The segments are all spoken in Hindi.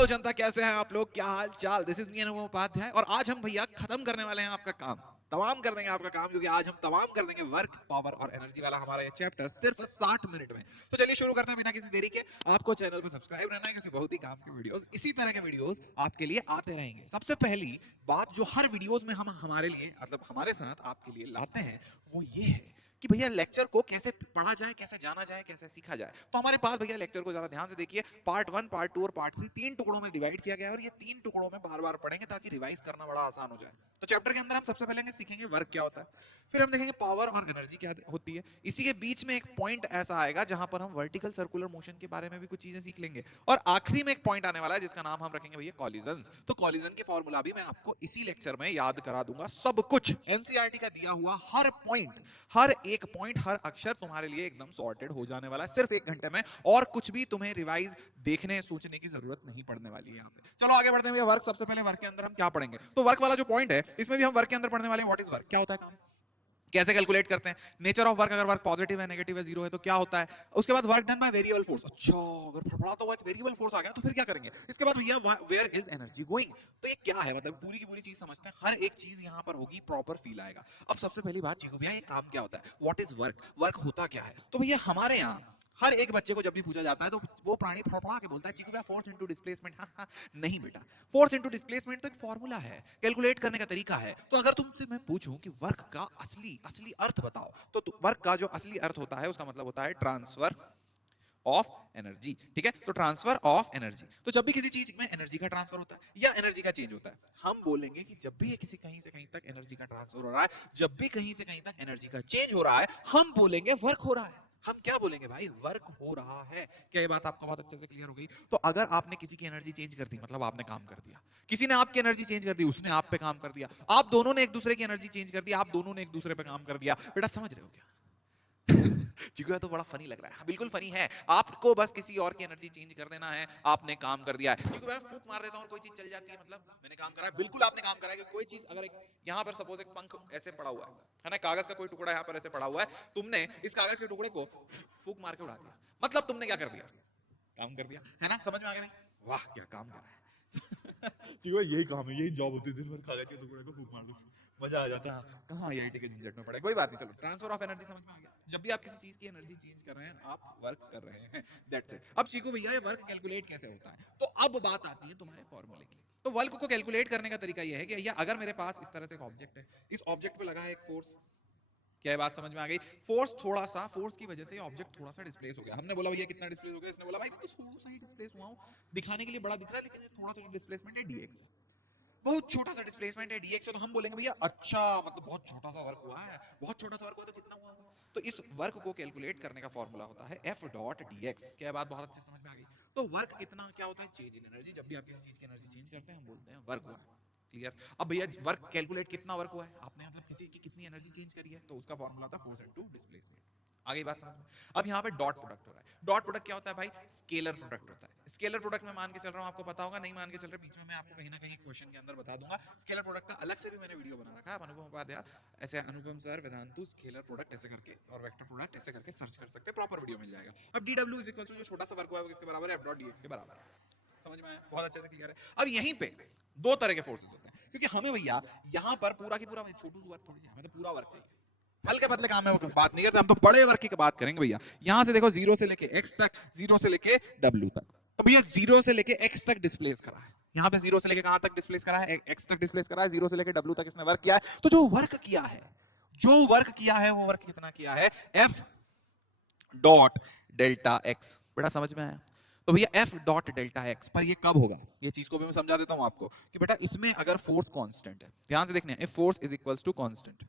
हेलो जनता, कैसे हैं आप लोग? क्या हाल चाल? दिस इज मी अनुपम उपाध्याय और आज हम भैया खत्म करने वाले हैं आपका काम, तमाम कर देंगे आपका काम, क्योंकि आज हम तमाम कर देंगे वर्क, पावर और एनर्जी वाला हमारा ये चैप्टर सिर्फ 60 मिनट में। तो चलिए शुरू करते हैं बिना किसी देरी के। आपको चैनल पर सब्सक्राइब रहना है क्योंकि बहुत ही काम के वीडियोस, इसी तरह के वीडियोस आपके लिए आते रहेंगे। सबसे पहली बात जो हर वीडियोस में हम हमारे लिए मतलब हमारे साथ आपके लिए लाते हैं वो ये है कि भैया लेक्चर को कैसे पढ़ा जाए, कैसे जाना जाए, कैसे सीखा जाए। तो हमारे पास भैया लेक्चर को जरा ध्यान से देखिए, पार्ट 1, पार्ट 2 और पार्ट 3 तीन टुकड़ों में डिवाइड किया गया है और ये तीन टुकड़ों में बार बार पढ़ेंगे ताकि रिवाइज करना बड़ा आसान हो जाए। तो चैप्टर के अंदर हम सबसे पहले सीखेंगे वर्क क्या होता है, फिर हम देखेंगे पावर और एनर्जी क्या होती है। इसी के बीच में एक पॉइंट ऐसा आएगा जहां पर हम वर्टिकल सर्कुलर मोशन के बारे में भी कुछ चीजें सीख लेंगे और आखिरी में एक पॉइंट आने वाला है जिसका नाम हम रखेंगे भैया कॉलिजन्स। तो कॉलिजन के फॉर्मूला भी मैं आपको इसी लेक्चर में याद करा दूंगा। सब कुछ एनसीईआरटी का दिया हुआ हर पॉइंट, हर एक पॉइंट, हर अक्षर तुम्हारे लिए एकदम सॉर्टेड हो जाने वाला है सिर्फ एक घंटे में, और कुछ भी तुम्हें रिवाइज देखने सोचने की जरूरत नहीं पड़ने वाली है यहाँ पे। चलो आगे बढ़ते हैं। वर्क, सबसे पहले वर्क के अंदर हम क्या पढ़ेंगे? तो वर्क वाला जो पॉइंट है इसमें भी हम वर्क के अंदर पढ़ने वाले हैं व्हाट इज वर्क, क्या होता है काम, कैसे कैलकुलेट करते हैं, नेचर ऑफ वर्क, अगर वर्क पॉजिटिव है, नेगेटिव है, जीरो है तो क्या होता है। उसके बाद work done by variable force. अच्छा, अगर पढ़ा तो वर्क वेरिएबल फोर्स आ गया तो फिर क्या करेंगे? इसके बाद भैया वेयर इज एनर्जी गोइंग। तो ये क्या है, मतलब पूरी की पूरी चीज समझते हैं, हर एक चीज यहाँ पर होगी, प्रॉपर फील आएगा। अब सबसे पहली बात चीकू भैया, ये काम क्या होता है, व्हाट इज वर्क, वर्क होता क्या है? तो भैया हमारे यहाँ हर एक बच्चे को जब भी पूछा जाता है तो वो प्राणी फड़फड़ा के बोलता है चीकू भैया फोर्स इनटू डिस्प्लेसमेंट। हाँ, नहीं बेटा, फोर्स इनटू डिस्प्लेसमेंट तो एक फॉर्मूला है, कैलकुलेट करने का तरीका है। तो अगर तुमसे मैं पूछूं कि वर्क का असली असली अर्थ बताओ, तो वर्क का जो असली अर्थ होता है उसका मतलब होता है ट्रांसफर ऑफ एनर्जी। ठीक है, तो ट्रांसफर ऑफ एनर्जी। तो जब भी किसी चीज में एनर्जी का ट्रांसफर होता है या एनर्जी का चेंज होता है, हम बोलेंगे कि जब भी किसी कहीं से कहीं तक एनर्जी का ट्रांसफर हो रहा है, जब भी कहीं से कहीं तक एनर्जी का चेंज हो रहा है, हम बोलेंगे वर्क हो रहा है। हम क्या बोलेंगे भाई? वर्क हो रहा है। क्या ये बात आपको बहुत अच्छे से क्लियर हो गई? तो अगर आपने किसी की एनर्जी चेंज कर दी मतलब आपने काम कर दिया, किसी ने आपकी एनर्जी चेंज कर दी, उसने आप पे काम कर दिया, आप दोनों ने एक दूसरे की एनर्जी चेंज कर दी, आप दोनों ने एक दूसरे पे काम कर दिया। बेटा समझ रहे हो क्या? चिकू तो बड़ा फनी लग रहा है। हाँ, बिल्कुल फनी है। आपको बस किसी और की एनर्जी चेंज कर देना है, आपने काम कर दिया है। चिकू मैं फूंक मार देता हूँ और कोई चीज चल जाती है, मतलब मैंने काम करा है। बिल्कुल आपने काम करा है कि कोई चीज अगर यहाँ पर सपोज एक पंख ऐसे पड़ा हुआ है ना, कागज का कोई टुकड़ा यहाँ पर ऐसे पड़ा हुआ है, तुमने इस कागज के टुकड़े को फूंक मार के उड़ा दिया, मतलब तुमने क्या कर दिया? काम कर दिया, है ना? समझ में आ गया भाई? वाह क्या काम कर रहा है। यही काम है, यही जॉब होती है, दिन भर कागज के टुकड़े को फूंक मार दो, मजा आ जाता है। कहाँ आईआईटी के झंझट में पड़े, कोई बात नहीं। चलो, ट्रांसफर ऑफ एनर्जी समझ में आ गया। जब भी आप किसी चीज की एनर्जी चेंज कर रहे हैं आप वर्क कर रहे हैं, दैट्स इट। अब चीकू भैया ये वर्क कैलकुलेट कैसे होता है? तो अब बात आती है तुम्हारे फॉर्मूले की। तो वर्क को कैलकुलेट करने का तरीका यह है कि भैया अगर मेरे पास इस तरह से एक ऑब्जेक्ट है, इस ऑब्जेक्ट पे लगा है एक फोर्स, क्या बात समझ में आ गई? फोर्स थोड़ा सा, फोर्स की वजह से ऑब्जेक्ट थोड़ा सा डिस्प्लेस हो गया। हमने बोला भैया कितना डिस्प्लेस हो गया? इसने बोला भाई तो थोड़ा सा ही डिस्प्लेस हुआ हूं, दिखाने के लिए बड़ा दिख रहा है लेकिन थोड़ा सा डिस्प्लेसमेंट है dx, बहुत छोटा सा डिस्प्लेसमेंट है dx। तो हम बोलेंगे भैया अच्छा मतलब बहुत छोटा सा वर्क हुआ है, बहुत छोटा सा वर्क हुआ तो कितना हुआ होगा? तो इस वर्क को कैलकुलेट करने का फॉर्मूला होता है f डॉट dx। क्या बात बहुत अच्छे समझ में आ गई? तो वर्क इतना क्या होता है? Change in energy. जब भी आप किसी चीज की एनर्जी चेंज करते हैं हम बोलते हैं वर्क हुआ है। क्लियर? अब भैया वर्क कैलकुलेट कितना वर्क हुआ है आपने, मतलब किसी की कितनी एनर्जी चेंज करी है, तो उसका फॉर्मूला था फोर्स इनटू डिस्प्लेसमेंट। आगे बात समझ में? अब यहाँ पे डॉट प्रोडक्ट हो रहा है। डॉट प्रोडक्ट क्या होता है भाई? स्केलर प्रोडक्ट होता है। स्केलर प्रोडक्ट में मान के चल रहा हूँ, आपको पता होगा, नहीं मान के चल रहे बीच में मैं आपको कहीं ना कहीं क्वेश्चन के अंदर बता दूंगा। स्केलर प्रोडक्ट का अलग से भी मैंने वीडियो बना रखा है, अनुपम उपाध्याय ऐसे, अनुपम सर वेदांतु स्केलर प्रोडक्ट ऐसे करके और वेक्टर प्रोडक्ट ऐसे करके सर्च कर सकते हैं, प्रॉपर वीडियो मिल जाएगा। अब डीडब्ल्यू इज इक्वल टू जो छोटा सा वर्क हुआ है वो किसके बराबर है? एफ डॉट डीएक्स के बराबर है। समझ में आया? बहुत अच्छे से क्लियर है। अब यहीं पे दो तरह के फोर्सेस होते हैं, क्योंकि हमें भैया यहाँ पर पूरा की पूरा छोटू सा वर्क थोड़ी है, हमें तो पूरा वर्क चाहिए। हल्के पतले काम में वो बात नहीं करते, हम तो बड़े वर्क की बात करेंगे भैया। यहां से देखो जीरो से लेके एक्स तक, जीरो से लेके डब्ल्यू तक। तो भैया जीरो से लेके एक्स तक डिस्प्लेस करा है, यहाँ पे जीरो से लेके कहां तक डिस्प्लेस करा है? एक्स तक डिस्प्लेस करा है। जीरो से लेके डब्ल्यू तक इसने वर्क किया है। तो जो वर्क किया है, जो वर्क किया है वो वर्क कितना किया है? F dot delta x. बेटा समझ में आया? तो भैया एफ डॉट डेल्टा एक्स पर ये कब होगा, ये चीज को भी मैं समझा देता हूं आपको कि बेटा इसमें अगर फोर्स कांस्टेंट है, ध्यान से देखना है, if force is equals to constant,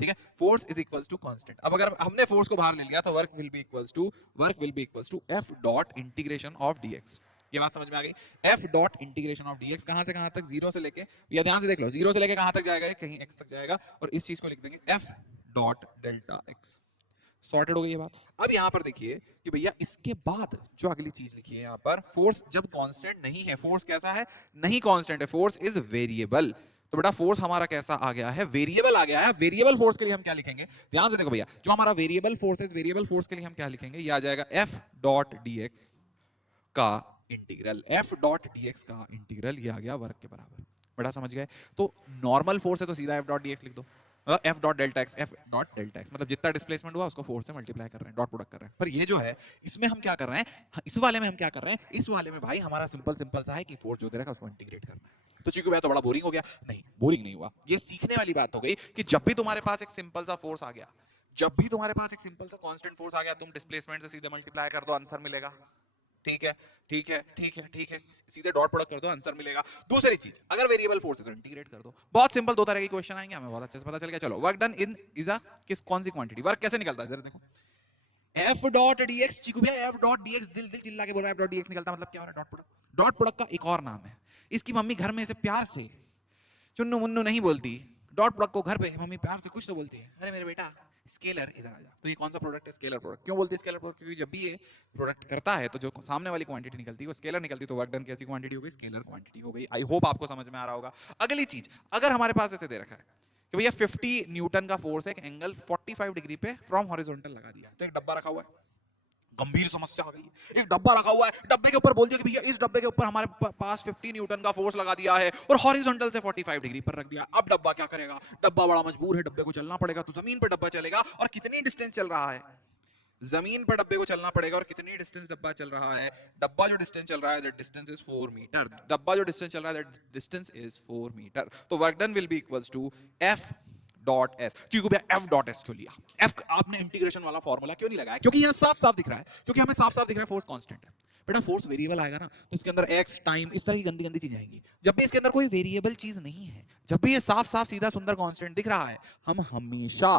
ठीक है, force is equals to constant. अब अगर हमने फोर्स को बाहर ले लिया तो work will be equals to F dot integration of dx. ये बात समझ में आ गई? F dot integration of dx कहां से कहां तक? जीरो से लेके, या ध्यान से देख लो, जीरो से लेके कहां तक जाएगा? कहीं एक्स तक जाएगा, और इस चीज को लिख देंगे F dot delta x. Sorted हो गई ये बात। अब यहां पर देखिए कि भैया इसके बाद जो अगली चीज लिखी है यहां पर, फोर्स जब कांस्टेंट नहीं है, फोर्स कैसा है? नहीं कांस्टेंट है, फोर्स इज वेरिएबल। तो बेटा फोर्स हमारा कैसा आ गया है? वेरिएबल आ गया है। वेरिएबल फोर्स के लिए हम क्या लिखेंगे? ध्यान से देखो भैया, जो हमारा वेरिएबल फोर्स है, वेरिएबल फोर्स के लिए हम क्या लिखेंगे? ये आ जाएगा एफ डॉट डीएक्स का इंटीग्रल एफ डॉट dx का इंटीग्रल ये आ गया वर्क के बराबर। बड़ा समझ गए? तो नॉर्मल फोर्स है तो सीधा एफ डॉट dx लिख दो, F dot delta x, F dot delta x मतलब जितना डिस्प्लेसमेंट हुआ उसको फोर्स से मल्टीप्लाई कर रहे हैं, डॉट प्रोडक्ट कर रहे हैं। पर ये जो है इसमें हम क्या कर रहे हैं, इस वाले में हम क्या कर रहे हैं, इस वाले में भाई हमारा सिंपल सिंपल सा है कि फोर्स जो दे रहा है उसको इंटीग्रेट करना है। तो चीकू भैया तो बड़ा बोरिंग हो गया? नहीं, बोरिंग नहीं हुआ, ये सीखने वाली बात हो गई कि जब भी तुम्हारे पास एक सिंपल सा फोर्स आ गया, जब भी तुम्हारे पास एक सिंपल सा कांस्टेंट फोर्स आ गया, तुम डिस्प्लेसमेंट से सीधे मल्टीप्लाई कर दो, आंसर मिलेगा। ठीक है, ठीक है, ठीक है, ठीक है, सीधे डॉट प्रोडक्ट कर दो, आंसर मिलेगा। दूसरी चीज, अगर वेरिएबल फोर्स है तो इंटीग्रेट कर दो। बहुत सिंपल, दो तरह के क्वेश्चन आएंगे, हमें बहुत अच्छे से पता चल गया। चलो, work done in is a किस कौन सी क्वांटिटी, वर्क कैसे निकलता है जरा देखो। एफ डॉट डीएक्स, चीकू भैया एफ डॉट डीएक्स दिल दिल चिल्ला के बोल रहा है एफ डॉट डीएक्स निकलता, मतलब क्या हो रहा है, डॉट प्रोडक्ट। डॉट प्रोडक्ट का एक और नाम है, इसकी मम्मी घर में इसे प्यार से चुन्नू मुन्नू नहीं बोलती, डॉट प्रोडक्ट को घर पे मम्मी प्यार से कुछ तो बोलती है, अरे मेरे बेटा स्केलर इधर आ जा। तो ये कौन सा प्रोडक्ट है, स्केलर प्रोडक्ट। क्यों बोलती है स्केलर प्रोडक्ट, क्योंकि जब भी ये प्रोडक्ट करता है तो जो सामने वाली क्वांटिटी निकलती है वो स्केलर निकलती है, तो वर्क डन कैसी क्वांटिटी हो गई, स्केलर क्वांटिटी हो गई। आई होप आपको समझ में आ रहा होगा। अगली चीज, अगर हमारे पास ऐसे दे रखा है कि भैया 50 न्यूटन का फोर्स है, एक एंगल 45 डिग्री पे फ्रॉम हॉरिजॉन्टल लगा दिया, तो एक डब्बा रखा हुआ है, गंभीर समस्या आ गई। एक डब्बा रखा हुआ है, डब्बे के ऊपर बोल दिया कि भैया इस डब्बे के ऊपर हमारे पास 50 न्यूटन का फोर्स लगा दिया है और हॉरिजॉन्टल से 45 डिग्री पर रख दिया। अब डब्बा क्या करेगा, डब्बा बड़ा मजबूर है, डब्बे को चलना पड़ेगा, तो जमीन पर डब्बा चलेगा। और कितनी डिस्टेंस चल रहा है, जमीन पर डब्बे को चलना पड़ेगा, और कितनी डिस्टेंस डब्बा चल रहा है, डब्बा जो डिस्टेंस चल रहा है दैट डिस्टेंस इज 4 मीटर, डब्बा जो डिस्टेंस चल रहा है दैट डिस्टेंस इज 4 मीटर। तो work done will be equals to F dot S. Cheeku भैया एफ डॉट एस क्यों लिया, एफ आपने इंटीग्रेशन वाला फॉर्मूला क्यों नहीं लगाया, क्योंकि यहां साफ साफ दिख रहा है, क्योंकि हमें साफ साफ दिख रहा है फोर्स कांस्टेंट है। बेटा फोर्स वेरिएबल आएगा ना तो उसके अंदर एक्स टाइम इस तरह की गंदी गंदी चीजें आएंगी। जब भी इसके अंदर कोई वेरिएबल चीज नहीं है, जब भी ये साफ साफ सीधा सुंदर कांस्टेंट दिख रहा है, हम हमेशा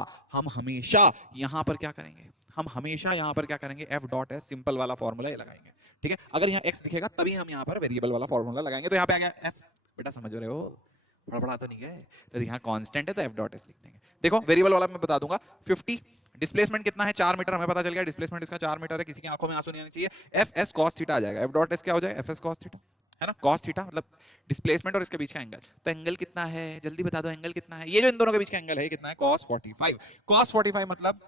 यहां पर क्या करेंगे, हम हमेशा यहां पर क्या करेंगे, एफ डॉट एस सिंपल वाला फॉर्मूला ये लगाएंगे। ठीक है, अगर यहाँ एक्स दिखेगा तभी हम यहाँ पर वेरिएबल वाला फॉर्मूला लगाएंगे। तो यहाँ पे आ गया एफ, बेटा समझ रहे हो, बड़ा तो नहीं गए, तो यहाँ कांस्टेंट है तो एफ डॉट एस लिख देंगे। देखो वेरिएबल वाला मैं बता दूंगा, 50 डिस्प्लेसमेंट कितना है 4 मीटर, हमें पता चल गया डिस्प्लेसमेंट इसका 4 मीटर है, किसी की आंखों में आंसू नहीं आने चाहिए। एफ एस कॉस थीटा आ जाएगा, एफ डॉट एस क्या हो जाएगा, एफ एस कॉस थीटा, है ना, कॉस थीटा मतलब डिस्प्लेसमेंट और इसके बीच का एंगल। तो एंगल कितना है, जल्दी बता दो एंगल कितना है, ये जो इन दोनों के बीच का एंगल है कितना है, कॉस 45। कॉस 45 मतलब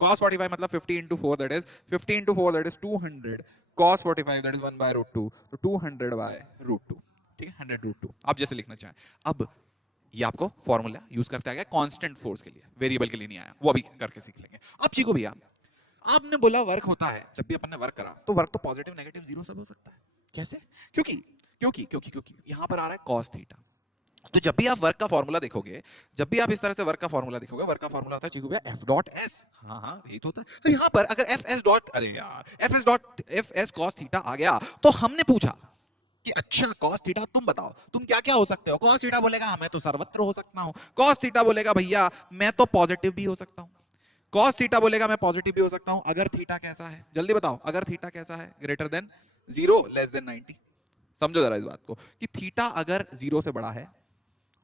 cos 45 मतलब 50 into 4 that is 50 into 4 that is 200, cos 45 that is 1 by root 2, तो 200 by root 2, ठीक है, 100 root 2 आप जैसे लिखना चाहें। अब ये आपको फॉर्मूला यूज करते आ गया कांस्टेंट फोर्स के लिए, वेरिएबल के लिए नहीं आया, वो अभी करके सीख लेंगे। अब चीको भैया आपने बोला वर्क होता है, जब भी अपन ने वर्क करा तो वर्क तो पॉजिटिव नेगेटिव जीरो सब हो सकता है, कैसे, क्योंकि क्योंकि क्योंकि क्योंकि यहां पर आ रहा है cos थीटा। तो जब भी आप वर्क का फॉर्मूला देखोगे, जब भी आप इस तरह से वर्क का फॉर्मूला देखोगे, वर्क का फॉर्मूला होता है चीकू भैया एफ डॉट एस, हाँ हाँ यही तो होता है। तो यहाँ पर अगर एफ एस डॉट, अरे यार एफ एस कॉस थीटा आ गया, तो हमने पूछा कि अच्छा कॉस थीटा तुम बताओ तुम क्या क्या हो सकते हो। कॉस थीटा बोलेगा मैं तो सर्वत्र हो सकता हूँ, कॉस थीटा बोलेगा भैया मैं तो पॉजिटिव भी हो सकता हूँ, कॉस थीटा बोलेगा मैं पॉजिटिव भी हो सकता हूँ अगर थीटा कैसा है, जल्दी बताओ अगर थीटा कैसा है, ग्रेटर देन 0 लेस देन 90। समझो जरा इस बात को कि थीटा अगर 0 से बड़ा है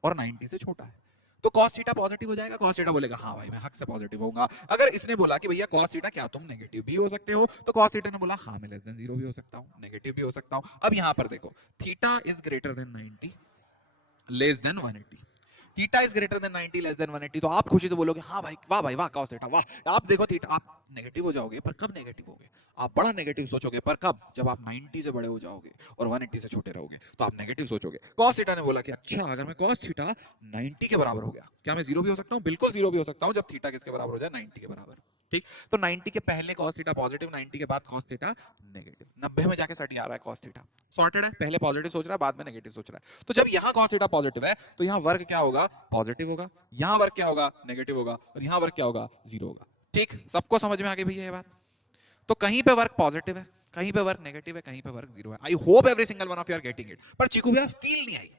और 90 से छोटा है तो cos थीटा पॉजिटिव हो जाएगा। cos थीटा बोलेगा हाँ भाई मैं हक से पॉजिटिव होऊंगा। अगर इसने बोला कि भैया cos थीटा क्या तुम नेगेटिव भी हो सकते हो, तो cos थीटा ने बोला हाँ मैं लेस देन 0 भी हो सकता हूँ, नेगेटिव भी हो सकता हूँ। अब यहां पर देखो theta is greater than 90 less than 180, theta is greater than 90 less than 180, तो आप खुशी से बोलोगे हाँ भाई वाह भाई वाह cos थीटा वाह। आप देखो थीटा, आप नेगेटिव हो जाओगे पर कब नेगेटिव होगे, आप बड़ा नेगेटिव सोचोगे पर कब, जब आप 90 से बड़े हो जाओगे और 180 से छोटे रहोगे तो आप नेगेटिव सोचोगे। cos थीटा ने बोला कि अच्छा अगर मैं cos थीटा 90 के बराबर हो गया, क्या मैं 0 भी हो सकता हूँ, बिल्कुल 0 भी हो सकता हूँ जब थीटा किसके बराबर हो जाए, 90 के बराबर। ठीक, तो 90 के पहले cos थीटा पॉजिटिव, 90 के बाद cos थीटा नेगेटिव, 90 में जाके सट आ रहा है cos थीटा, सॉर्टेड है, पहले पॉजिटिव सोच रहा है बाद में नेगेटिव सोच रहा है। तो जब यहाँ cos थीटा पॉजिटिव है तो यहाँ वर्क क्या होगा, पॉजिटिव होगा, यहाँ वर्क क्या होगा, नेगेटिव होगा, और यहाँ वर्क क्या होगा, 0 होगा। ठीक, सबको समझ में आ गई भैया ये बात। तो कहीं पे वर्क पॉजिटिव है, कहीं पे वर्क नेगेटिव है, कहीं पे वर्क 0 है। I hope every single one of you are getting it. पर चीकू भैया फील नहीं आई,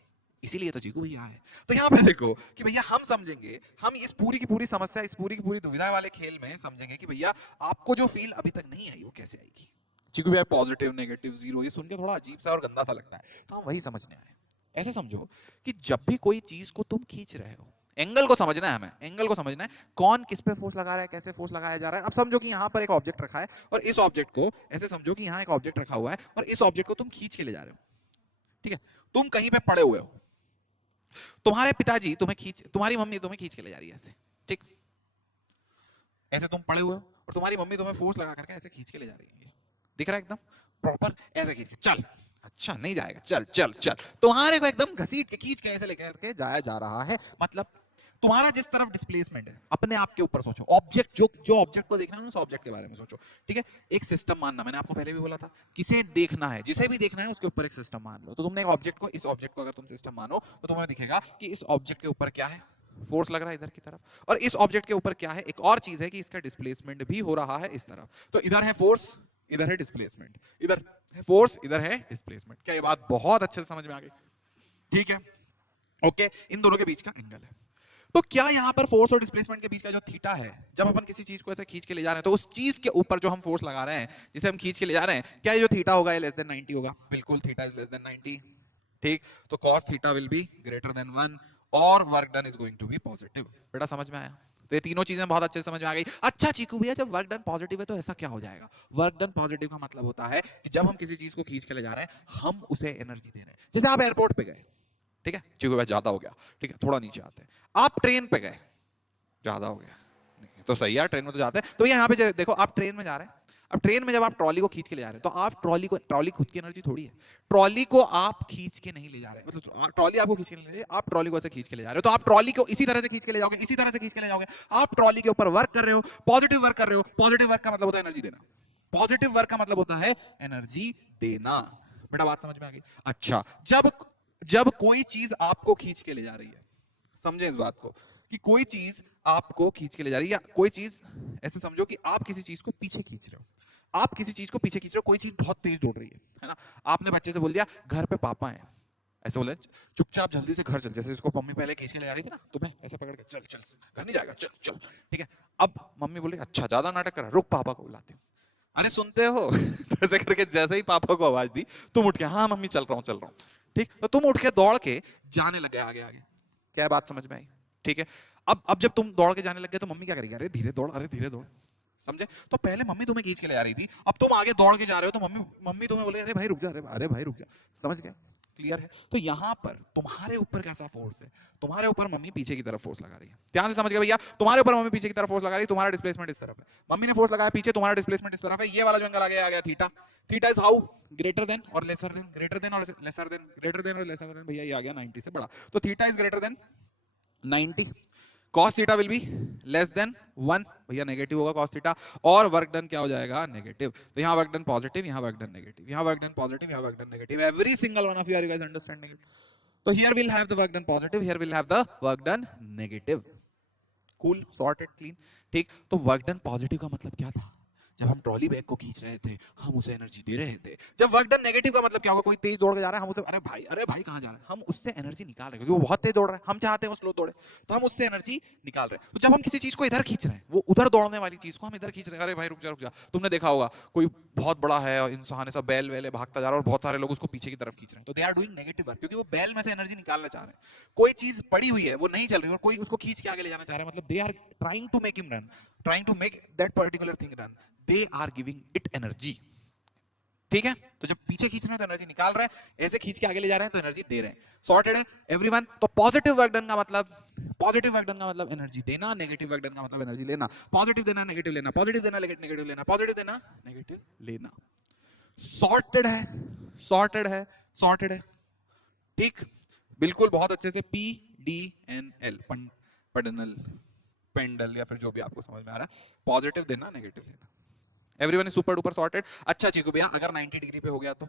इसीलिए तो चीकू भैया है। तो यहाँ पे देखो कि भैया हम समझेंगे, हम इस पूरी की पूरी समस्या, इस पूरी की पूरी दुविधा वाले खेल में समझेंगे कि भैया आपको जो फील अभी तक नहीं आई वो कैसे आएगी। चीकू भैया पॉजिटिव नेगेटिव 0 ये सुन के थोड़ा अजीब सा और गंदा सा लगता है, तो हम वही समझने आए। ऐसे समझो कि जब भी कोई चीज को तुम खींच रहे हो, एंगल को समझना है, हमें एंगल को समझना है, कौन किस पे फोर्स लगा रहा है, कैसे फोर्स लगाया जा रहा है। अब समझो कि यहाँ पर एक ऑब्जेक्ट रखा है और इस ऑब्जेक्ट को ऐसे समझो कि यहाँ एक ऑब्जेक्ट रखा हुआ है और इस ऑब्जेक्ट को तुम खींच के ले जा रहे हो। ठीक है, तुम कहीं पे पड़े हुए हो, तुम्हारे पिताजी तुम्हें खींच, तुम्हारी मम्मी तुम्हें खींच के ले जा रही है ऐसे, ठीक, ऐसे तुम पड़े हुए हो और तुम्हारी मम्मी तुम्हें फोर्स लगा करके ऐसे खींच के ले जा रही है, दिख रहा है एकदम प्रॉपर, ऐसे खींच के चल अच्छा नहीं जाएगा, चल चल चल, तुम्हारे को एकदम घसीट के खींच के ऐसे लेकर के जाया जा रहा है। मतलब तुम्हारा जिस तरफ डिस्प्लेसमेंट है अपने आप के ऊपर सोचो, ऑब्जेक्ट जो जो ऑब्जेक्ट को देखना है उस ऑब्जेक्ट के बारे में सोचो, ठीक है। एक सिस्टम मानना, मैंने आपको पहले भी बोला था, किसे देखना है, जिसे भी देखना है उसके ऊपर एक सिस्टम मान लो। तो तुमने एक ऑब्जेक्ट को, इस ऑब्जेक्ट को अगर तुम सिस्टम मानो तो तुम्हें दिखेगा कि इस ऑब्जेक्ट के ऊपर क्या है, फोर्स लग रहा है इधर की तरफ, और इस ऑब्जेक्ट के ऊपर क्या है, एक और चीज है कि इसका डिस्प्लेसमेंट भी हो रहा है इस तरफ। तो इधर है फोर्स, इधर है डिस्प्लेसमेंट, इधर है फोर्स, इधर है डिस्प्लेसमेंट। क्या ये बात बहुत अच्छे से समझ में आ गई? ठीक है, ओके। इन दोनों के बीच का एंगल है। तो क्या यहां पर फोर्स और डिस्प्लेसमेंट के बीच का जो थीटा है, जब अपन किसी चीज को ऐसे खींच के ले जा रहे हैं तो उस चीज के ऊपर जो हम फोर्स लगा रहे हैं, जिसे हम खींच के ले जा रहे हैं, क्या ये जो थीटा होगा ये लेस देन 90 होगा? बिल्कुल, थीटा इज लेस देन 90। ठीक, तो cos theta will be greater than 1 और work done is going to be positive. बेटा समझ में आया? तो ये तीनों चीजें बहुत अच्छे से समझ में आ गई। अच्छा चीकू भैया, जब वर्क डन पॉजिटिव है तो ऐसा क्या हो जाएगा? वर्क डन पॉजिटिव का मतलब होता है कि जब हम किसी चीज को खींच के ले जा रहे हैं हम उसे एनर्जी दे रहे हैं। जैसे आप एयरपोर्ट पे गए, ठीक है, चीकू भैया ज्यादा हो गया, ठीक है, थोड़ा नीचे आते हैं। आप ट्रेन पे गए, ज्यादा हो गया, नहीं तो सही है, ट्रेन में तो जाते हैं। तो यहाँ पे देखो, आप ट्रेन में जा रहे हैं, अब ट्रेन में जब आप ट्रॉली को खींच के ले जा रहे हैं तो आप ट्रॉली खुद की एनर्जी थोड़ी है, ट्रॉली को आप खींच के नहीं ले जा रहे, मतलब ट्रॉली आपको खींच के नहीं ले रही, आप ट्रॉली को ऐसे खींच के ले जा रहे हो। तो आप ट्रॉली को इसी तरह से खींच के ले जाओगे, इसी तरह से खींच के ले जाओगे। आप ट्रॉली के ऊपर वर्क कर रहे हो, पॉजिटिव वर्क कर रहे हो। पॉजिटिव वर्क का मतलब होता है एनर्जी देना, पॉजिटिव वर्क का मतलब होता है एनर्जी देना। बेटा बात समझ में आ गई? अच्छा, जब कोई चीज आपको खींच के ले जा रही है, समझे इस बात को, कि कोई चीज आपको खींच के ले जा रही है, या कोई चीज ऐसे समझो कि आप किसी चीज को पीछे खींच रहे हो, आप किसी चीज को पीछे खींच रहे हो, कोई चीज बहुत तेज दौड़ रही है ना, आपने बच्चे से बोल दिया घर पे पापा हैं, ऐसे बोले चुपचाप जल्दी से घर चल, जैसे इसको मम्मी पहले खींच के ले जा रही थी ना, तो मैं ऐसे पकड़ के चल चल, घर नहीं जाएगा, चल चल, ठीक है। अब मम्मी बोले अच्छा ज्यादा नाटक करा, रुक पापा को बुलाती हूँ। अरे सुनते हो? तो ऐसे करके जैसे ही पापा को आवाज दी तुम उठ के, हाँ मम्मी चल रहा हूँ चल रहा हूँ, ठीक। तो तुम उठ के दौड़ के जाने लगे आगे आगे। क्या बात समझ में आई? ठीक है। अब जब तुम दौड़ के जाने लग गए तो मम्मी क्या करेगी? अरे धीरे दौड़, अरे धीरे दौड़, समझे? तो पहले मम्मी तुम्हें खींच के ले जा रही थी, अब तुम आगे दौड़ के जा रहे हो तो मम्मी तुम्हें बोले अरे भाई रुक जा, अरे भाई रुक जा। समझ गए? क्लियर है? तो यहां पर तुम्हारे ऊपर कैसा फोर्स है? तुम्हारे ऊपर मम्मी पीछे की तरफ फोर्स लगा रही है। ध्यान से समझ गए भैया? तुम्हारे ऊपर मम्मी पीछे की तरफ फोर्स लगा रही है, तुम्हारा डिस्प्लेसमेंट इस तरफ है, मम्मी ने फोर्स लगाया पीछे, तुम्हारा डिस्प्लेसमेंट इस तरफ है। ये वाला जो एंगल आ गया theta, theta is how? Greater than और लेसर देन, ग्रेटर देन और लेसर देन, ग्रेटर देन और लेसर देन। भैया ये आ गया 90 से बड़ा, तो theta is greater than 90, cos theta will be less than 1, भैया नेगेटिव होगा cos थीटा, और वर्क डन क्या हो जाएगा? नेगेटिव। तो यहाँ वर्क डन पॉजिटिव, यहाँ वर्क डन नेगेटिव, यहाँ वर्क डन पॉजिटिव, यहाँ work done negative. Every single one of you, are you guys understanding it? तो here will have the work done positive, here will have the work done negative. Cool, sorted, clean, ठीक। तो वर्क डन पॉजिटिव का मतलब क्या था? जब हम ट्रॉली बैग को खींच रहे थे हम उसे एनर्जी दे रहे थे। जब वर्क डन नेगेटिव का मतलब क्या होगा? कोई तेज दौड़ के जा रहा है, हम उसे अरे भाई कहां जा रहा है, हम उससे एनर्जी निकाल रहे हैं, क्योंकि वो बहुत तेज दौड़ रहा है, हम चाहते हैं वो स्लो दौड़े, तो हम उससे एनर्जी निकाल रहे हैं। तो जब हम किसी चीज को इधर खींच रहे हैं, वो उधर दौड़ने वाली चीज को हम इधर खींच रहे हैं, अरे भाई रुक जा रुक जा। तुमने देखा होगा कोई बहुत बड़ा है और इंसान ऐसा बैल वैल भागता जा रहा है और बहुत सारे लोग उसको पीछे की तरफ खींच रहे हैं, तो they are doing negative work, क्योंकि वो बैल में से एनर्जी निकालना चाह रहे हैं। कोई चीज पड़ी हुई है वो नहीं चल रही और कोई उसको खींच के आगे ले जाना चाह रहा है, मतलब they are trying to make him run, trying to make that particular thing run, they are giving it energy. ठीक है? तो जब पीछे खींच रहे हैं तो एनर्जी निकाल रहे हैं, ऐसे खींच के आगे ले जा रहे हैं तो एनर्जी दे रहे हैं। सॉर्टेड है एवरीवन? तो पॉजिटिव वर्क डन का मतलब एनर्जी देना, नेगेटिव वर्क डन का मतलब एनर्जी लेना। पॉजिटिव देना, नेगेटिव लेना, पॉजिटिव देना, नेगेटिव लेना, पॉजिटिव देना, नेगेटिव लेना। सॉर्टेड है, सॉर्टेड है, सॉर्टेड है, ठीक, बिल्कुल बहुत अच्छे से। PDNL, पेंडल, पेंडल, या फिर जो भी आपको समझ में आ रहा है, पॉजिटिव देना, नेगेटिव लेना। Everyone is super duper sorted. अच्छा चीकू भैया, अगर 90 डिग्री पे हो गया तो,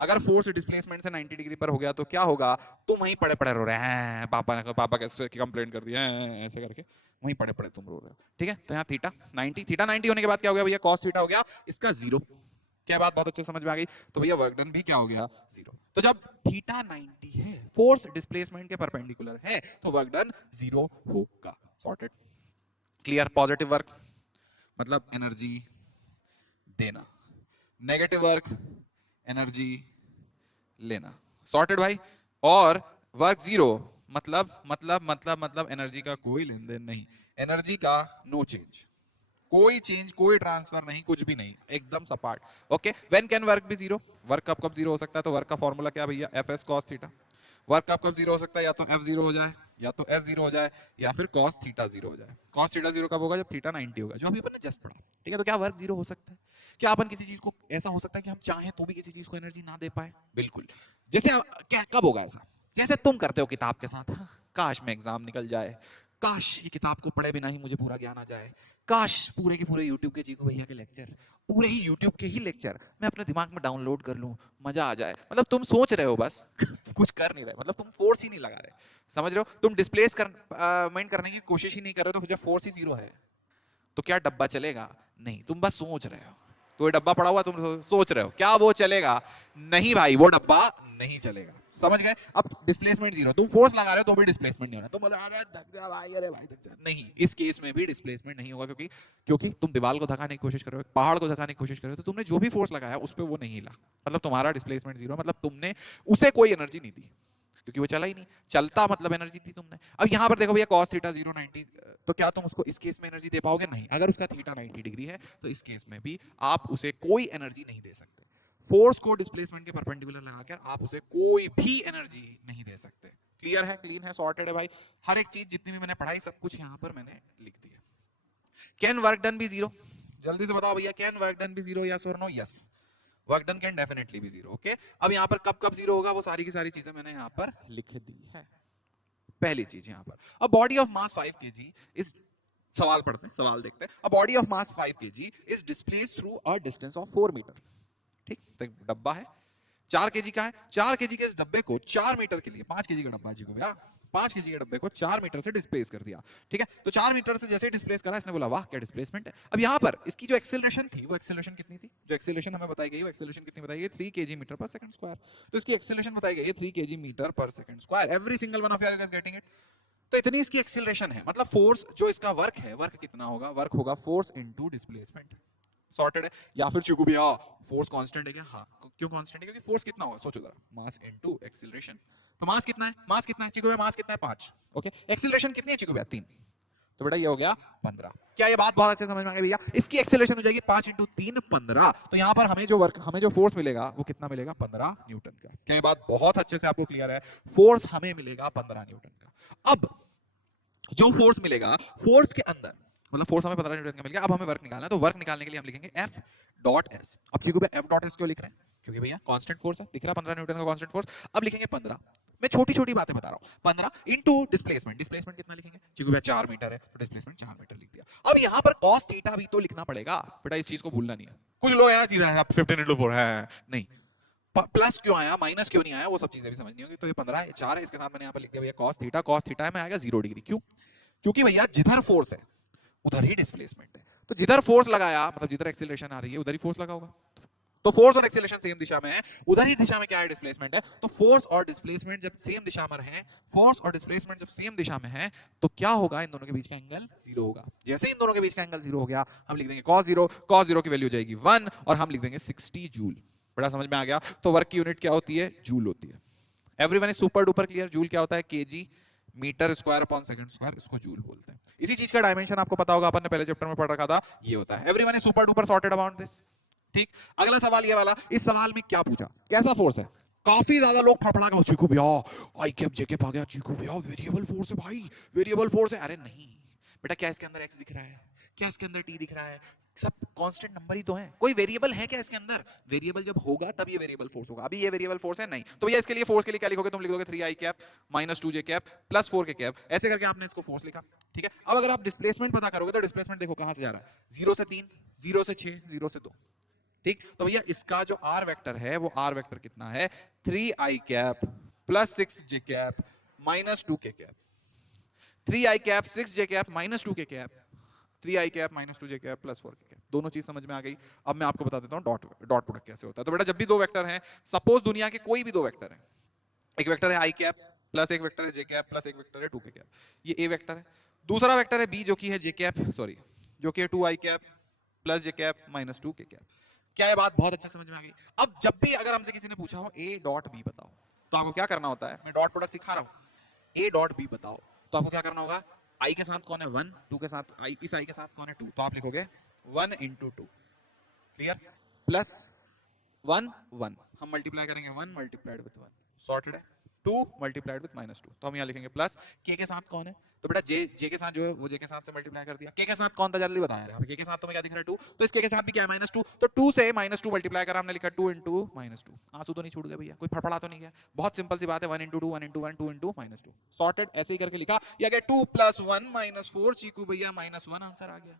अगर फोर्स डिस्प्लेसमेंट से 90 डिग्री पर हो गया तो क्या होगा? तुम वहीं पड़े पड़े रो रहे हैं, पापा कैसे कंप्लेंट कर दिया ऐसे करके वहीं पड़े पड़े तुम रो रहे हो, ठीक है। तो यहाँ थीटा 90 होने के बाद क्या हो गया भैया? cos थीटा हो गया इसका 0। क्या बात बहुत अच्छे समझ में आ गई? तो भैया वर्क डन भी क्या हो गया? 0। तो जब थीटा 90 है, फोर्स डिस्प्लेसमेंट के परपेंडिकुलर है, तो वर्क डन 0 होगा। Sorted, clear? पॉजिटिव वर्क मतलब एनर्जी देना, नेगेटिव वर्क एनर्जी लेना। सॉर्टेड भाई? और वर्क 0 मतलब एनर्जी का कोई लेन देन नहीं, एनर्जी का नो चेंज, कोई चेंज, कोई ट्रांसफर नहीं, कुछ भी नहीं, एकदम सपाट। Okay, when can work be 0? Work कब 0 हो सकता है? तो वर्क का फॉर्मूला क्या भैया? Fs cos theta. वर्क कब 0 हो सकता है? या तो F 0 हो जाए या तो s 0 हो जाए या फिर cos थीटा 0 हो जाए। cos थीटा 0 कब होगा? जब थीटा 90 होगा, जो अभी अपन ने जस्ट पढ़ा। ठीक है, तो क्या वर्क 0 हो सकता है? क्या अपन किसी चीज को, ऐसा हो सकता है कि हम चाहें तो भी किसी चीज को एनर्जी ना दे पाए? बिल्कुल। जैसे क्या कब होगा ऐसा? जैसे तुम करते हो किताब के साथ, हाँ, काश में एग्जाम निकल जाए, काश ये किताब को पढ़े बिना ही मुझे पूरा ज्ञान आ जाए, काश पूरे के पूरे यूट्यूब के चीकू भैया के लेक्चर, पूरे ही यूट्यूब के ही लेक्चर मैं अपने दिमाग में डाउनलोड कर लूं, मजा आ जाए। मतलब तुम सोच रहे हो बस कुछ कर नहीं रहे, मतलब तुम फोर्स ही नहीं लगा रहे, समझ रहे हो? तुम डिस्प्लेस करने की कोशिश ही नहीं कर रहे हो, तो जब फोर्स ही 0 है तो क्या डब्बा चलेगा? नहीं, तुम बस सोच रहे हो। तो ये डब्बा पड़ा हुआ, तुम सोच रहे हो, क्या वो चलेगा? नहीं भाई, वो डब्बा नहीं चलेगा। समझ गए? अब डिस्प्लेसमेंट 0, तुम फोर्स लगा रहे हो तो भी डिस्प्लेसमेंट नहीं हो रहा, तुम बोल रहे अरे धक जा भाई, अरे भाई धक जा, नहीं, इस केस में भी डिस्प्लेसमेंट नहीं होगा, क्योंकि क्योंकि तुम दीवार को धकाने की कोशिश कर रहे हो, पहाड़ को धकाने की कोशिश कर रहे हो, तो तुमने जो भी फोर्स लगाया उस पर वो नहीं हिला, मतलब तुम्हारा डिस्प्लेसमेंट 0, मतलब तुमने उसे कोई एनर्जी नहीं दी, क्योंकि वो चला ही नहीं। चलता मतलब एनर्जी दी तुमने। अब यहां पर देखो भैया cos थीटा 0 90, तो क्या तुम उसको इस केस में एनर्जी दे पाओगे? नहीं। अगर उसका थीटा 90 डिग्री है तो इस केस में भी आप उसे कोई एनर्जी नहीं दे सकते। फोर्स को डिस्प्लेसमेंट के परपेंडिकुलर लगाकर आप उसे कोई भी एनर्जी नहीं दे सकते। क्लियर है, क्लीन है, सॉर्टेड है भाई। हर एक चीज जितनी भी मैंने पढ़ाई सब कुछ यहां पर मैंने लिख दिया। Can work done be 0? जल्दी से बताओ भैया, can work done be 0? Yes और no? Yes, work done can definitely be 0। Okay, अब यहाँ पर कब कब 0 होगा वो सारी की सारी चीजें मैंने यहाँ पर लिख दी है। पहली चीज यहाँ पर, अब body of mass 5 kg is, सवाल पढ़ते हैं, सवाल देखते हैं। अब body of mass 5 kg is displace through a distance of 4 metre. ठीक, तो एक डब्बा है 4 kg का है, 4 kg के इस डब्बे को 4 मीटर के लिए, 5 kg का डब्बा जी को भैया, 5 kg के डब्बे को 4 मीटर से डिस्प्लेस कर दिया। ठीक है, तो 4 मीटर से जैसे डिस्प्लेस करा, इसने बोला वाह क्या डिस्प्लेसमेंट है। अब यहाँ पर इसकी जो एक्सेलरेशन थी, वो एक्सेलरेशन कितनी थी? जो एक्सेलरेशन हमें बताई गई, वो एक्सेलरेशन कितनी बताई गई? 3 kg metre per second square. तो इसकी एक्सेलरेशन बताई गई है 3 kg metre per second square. Every single one of you are getting it? तो इतनी इसकी एक्सेलरेशन है, मतलब फोर्स जो इसका वर्क है, वर्क कितना होगा? वर्क होगा फोर्स इनटू डिस्प्लेसमेंट। सॉर्टेड है? या फिर चिकू भैया फोर्स कांस्टेंट है क्या? हाँ, क्यों कांस्टेंट है? क्योंकि फोर्स कितना होगा सोचो जरा, मास इनटू एक्सेलरेशन। तो मास कितना है? मास कितना है चिकू भैया? मास कितना है? 5। ओके, एक्सेलरेशन कितनी है चिकू भैया? 3। तो बेटा ये हो गया 15। क्या ये बात बहुत अच्छे समझ में आ गई भैया? इसकी एक्सेलरेशन हो जाएगी 5 × 3 15। तो यहाँ पर हमें जो वर्क, हमें जो फोर्स मिलेगा वो कितना मिलेगा? 15 न्यूटन का। क्या ये बात बहुत अच्छे से आपको क्लियर है? फोर्स हमें मिलेगा 15 न्यूटन का। अब जो फोर्स मिलेगा, फोर्स के अंदर, मतलब फोर्स हमें 15 न्यूटन का मिल गया, अब हमें वर्क निकालना है, तो वर्क निकालने के लिए हम लिखेंगे F डॉट S। अब सीखो भैया F डॉट S क्यों लिख रहे हैं? क्योंकि भैया कांस्टेंट फोर्स है, दिख रहा है 15 न्यूटन का कांस्टेंट फोर्स। अब लिखेंगे 15, मैं छोटी छोटी बातें बता रहा हूँ, 15 इनटू डिस्प्लेसमेंट। डिस्प्लेसमेंट कितना लिखेंगे? क्योंकि भैया 4 मीटर है तो डिस्प्लेसमेंट 4 मीटर लिख दिया। अब यहाँ पर cos थीटा भी तो लिखना पड़ेगा बेटा, इस चीज को भूलना नहीं है। कुछ लोग ऐसा चीज है 15 × 4 है, नहीं, प्लस क्यों आया, माइनस क्यों नहीं आया, वो सब चीजें भी समझनी होगी। तो ये 15 है, 4 है, इसके साथ मैंने यहाँ पर लिख दिया भैया cos थीटा में आएगा 0 डिग्री। क्यों? क्योंकि भैया जिधर फोर्स है उधर ही डिस्प्लेसमेंट है। तो जिधर फोर्स लगाया, मतलब जिधर एक्सीलरेशन आ रही है उधर ही फोर्स लगा होगा। तो फोर्स और एक्सीलरेशन सेम दिशा में है, उधर ही दिशा में क्या है? डिस्प्लेसमेंट है। तो फोर्स और डिस्प्लेसमेंट जब सेम दिशा में है, फोर्स और डिस्प्लेसमेंट जब सेम दिशा में है, तो क्या होगा? इन दोनों के बीच का एंगल 0 होगा। जैसे इन दोनों के बीच का एंगल 0 हो गया, हम लिख देंगे cos 0 की वैल्यू हो जाएगी 1 और हम लिख देंगे 60 जूल। बड़ा समझ में आ गया? तो वर्क की यूनिट क्या होती है? जूल होती है। Everyone is super duper clear? Joule क्या होता है? Kg metre square upon second square, इसको जूल बोलते हैं। इसी चीज का डायमेंशन आपको पता होगा, अपन ने पहले चैप्टर में पढ़ रखा था, ये होता है। Everyone is super duper sorted about this. ठीक, अगला सवाल ये वाला, इस सवाल में क्या पूछा? कैसा फोर्स है? काफी ज्यादा लोग फड़फड़ा गए, चीकू भैया आई कैप जे कैप आ गया, चीकू भैया वेरिएबल फोर्स है भाई, वेरिएबल फोर्स है। अरे नहीं बेटा, क्या इसके अंदर x दिख रहा है? क्या इसके अंदर t दिख रहा है? सब कांस्टेंट नंबर ही तो है, कोई वेरिएबल है क्या इसके अंदर? वेरिएबल जब होगा तब ये वेरिएबल फोर्स होगा, अभी ये वेरिएबल फोर्स है नहीं। तो भैया इसके लिए फोर्स के लिए क्या लिखोगे? तुम लिख दोगे 3i cap minus 2j cap plus 4k cap, ऐसे करके आपने इसको फोर्स लिखा। ठीक है, अब अगर आप डिस्प्लेसमेंट पता करोगे तो डिस्प्लेसमेंट देखो कहां से जा रहा है, 0 से 3, 0 से 6, 0 से 2। ठीक, तो भैया इसका जो r वेक्टर है वो r वेक्टर कितना है? 3i cap plus 6j cap minus 2k cap. 3i cap 6j cap minus 2k cap, 3i cap minus 2j cap plus 4k cap. दोनों चीज समझ में आ गई। अब मैं आपको बता देता हूं डॉट प्रोडक्ट कैसे होता है। तो बेटा जब भी दो वेक्टर हैं, सपोज दुनिया के कोई भी दो वेक्टर हैं, एक वेक्टर है i कैप प्लस एक वेक्टर है j कैप प्लस एक वेक्टर है 2k कैप, ये a वेक्टर है। दूसरा वेक्टर है b जो कि है j कैप, सॉरी जो कि है 2i cap plus j cap minus 2k cap. क्या ये बात बहुत अच्छे समझ में आ गई? अब जब भी अगर हमसे किसी ने पूछा हो a डॉट b बताओ, तो आपको क्या करना होता है? मैं डॉट प्रोडक्ट सिखा रहा हूं, a डॉट b बताओ, तो आपको क्या करना होगा? i के साथ कौन है 1, 2 के साथ i, इस i के साथ कौन है 2, तो आप लिखोगे 1 × 2, क्लियर, प्लस 1 1, हम मल्टीप्लाई करेंगे 1 मल्टीप्लाइड विद 1, सॉर्टेड है। 2 मल्टीप्लाइड विद -2। तो हम यहाँ लिखेंगे प्लस k के साथ कौन है, तो बेटा j के साथ जो है वो j के साथ से मल्टीप्लाई कर दिया। k के साथ कौन था जल्दी बताया यार, k के साथ तो मैं क्या दिख रहा है 2, तो इस k के साथ भी क्या है -2, तो 2 से -2 मल्टीप्लाई करा, हमने लिखा 2 into -2। आंसू तो नहीं छूट गए भैया, कोई फड़फड़ा तो नहीं गया, बहुत सिंपल सी बात है, 1 into 2 1 into 1 2 into -2 सॉर्टेड। ऐसे ही करके लिखा, ये गया 2 + 1 -4 चीकू भैया -1 आंसर आ गया।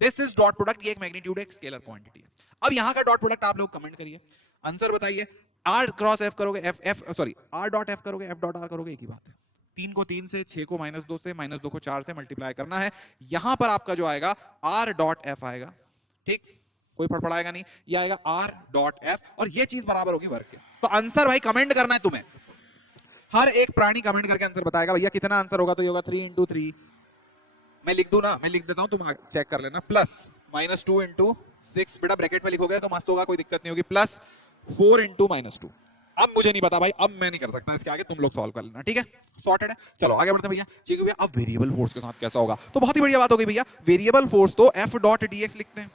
दिस इज डॉट प्रोडक्ट, ये एक मैग्नीट्यूड है, एक स्केलर क्वांटिटी है। अब यहाँ का डॉट प्रोडक्ट आप लोग कमेंट करिए, आंसर बताइए। r क्रॉस f करोगे, r डॉट f करोगे, f डॉट r करोगे, एक ही बात है। 3 को 3 से, 6 को -2 से, -2 को 4 से मल्टीप्लाई करना है। यहां पर आपका जो आएगा r डॉट f आएगा, ठीक, कोई फड़फड़ाएगा नहीं, ये आएगा r डॉट f, और ये चीज बराबर होगी वर्क के। तो आंसर भाई कमेंट करना है तुम्हें, हर एक प्राणी कमेंट करके आंसर बताएगा भैया कितना आंसर होगा, तो ये होगा 3 into 3। मैं लिख दूं ना, मैं लिख देता हूं, तुम चेक कर लेना, प्लस -2 into 6, बेटा ब्रैकेट में लिखोगे तो मस्त होगा, कोई दिक्कत नहीं होगी, प्लस 4 into -2। अब मुझे नहीं पता भाई, अब मैं नहीं कर सकता, इसके आगे तुम लोग सॉल्व कर लेना, ठीक है, सॉर्टेड है। चलो आगे बढ़ते हैं भैया। ठीक है भैया, अब वेरिएबल फोर्स के साथ कैसा होगा, तो बहुत ही बढ़िया बात हो गई भैया। वेरिएबल फोर्स तो f डॉट dx लिखते हैं,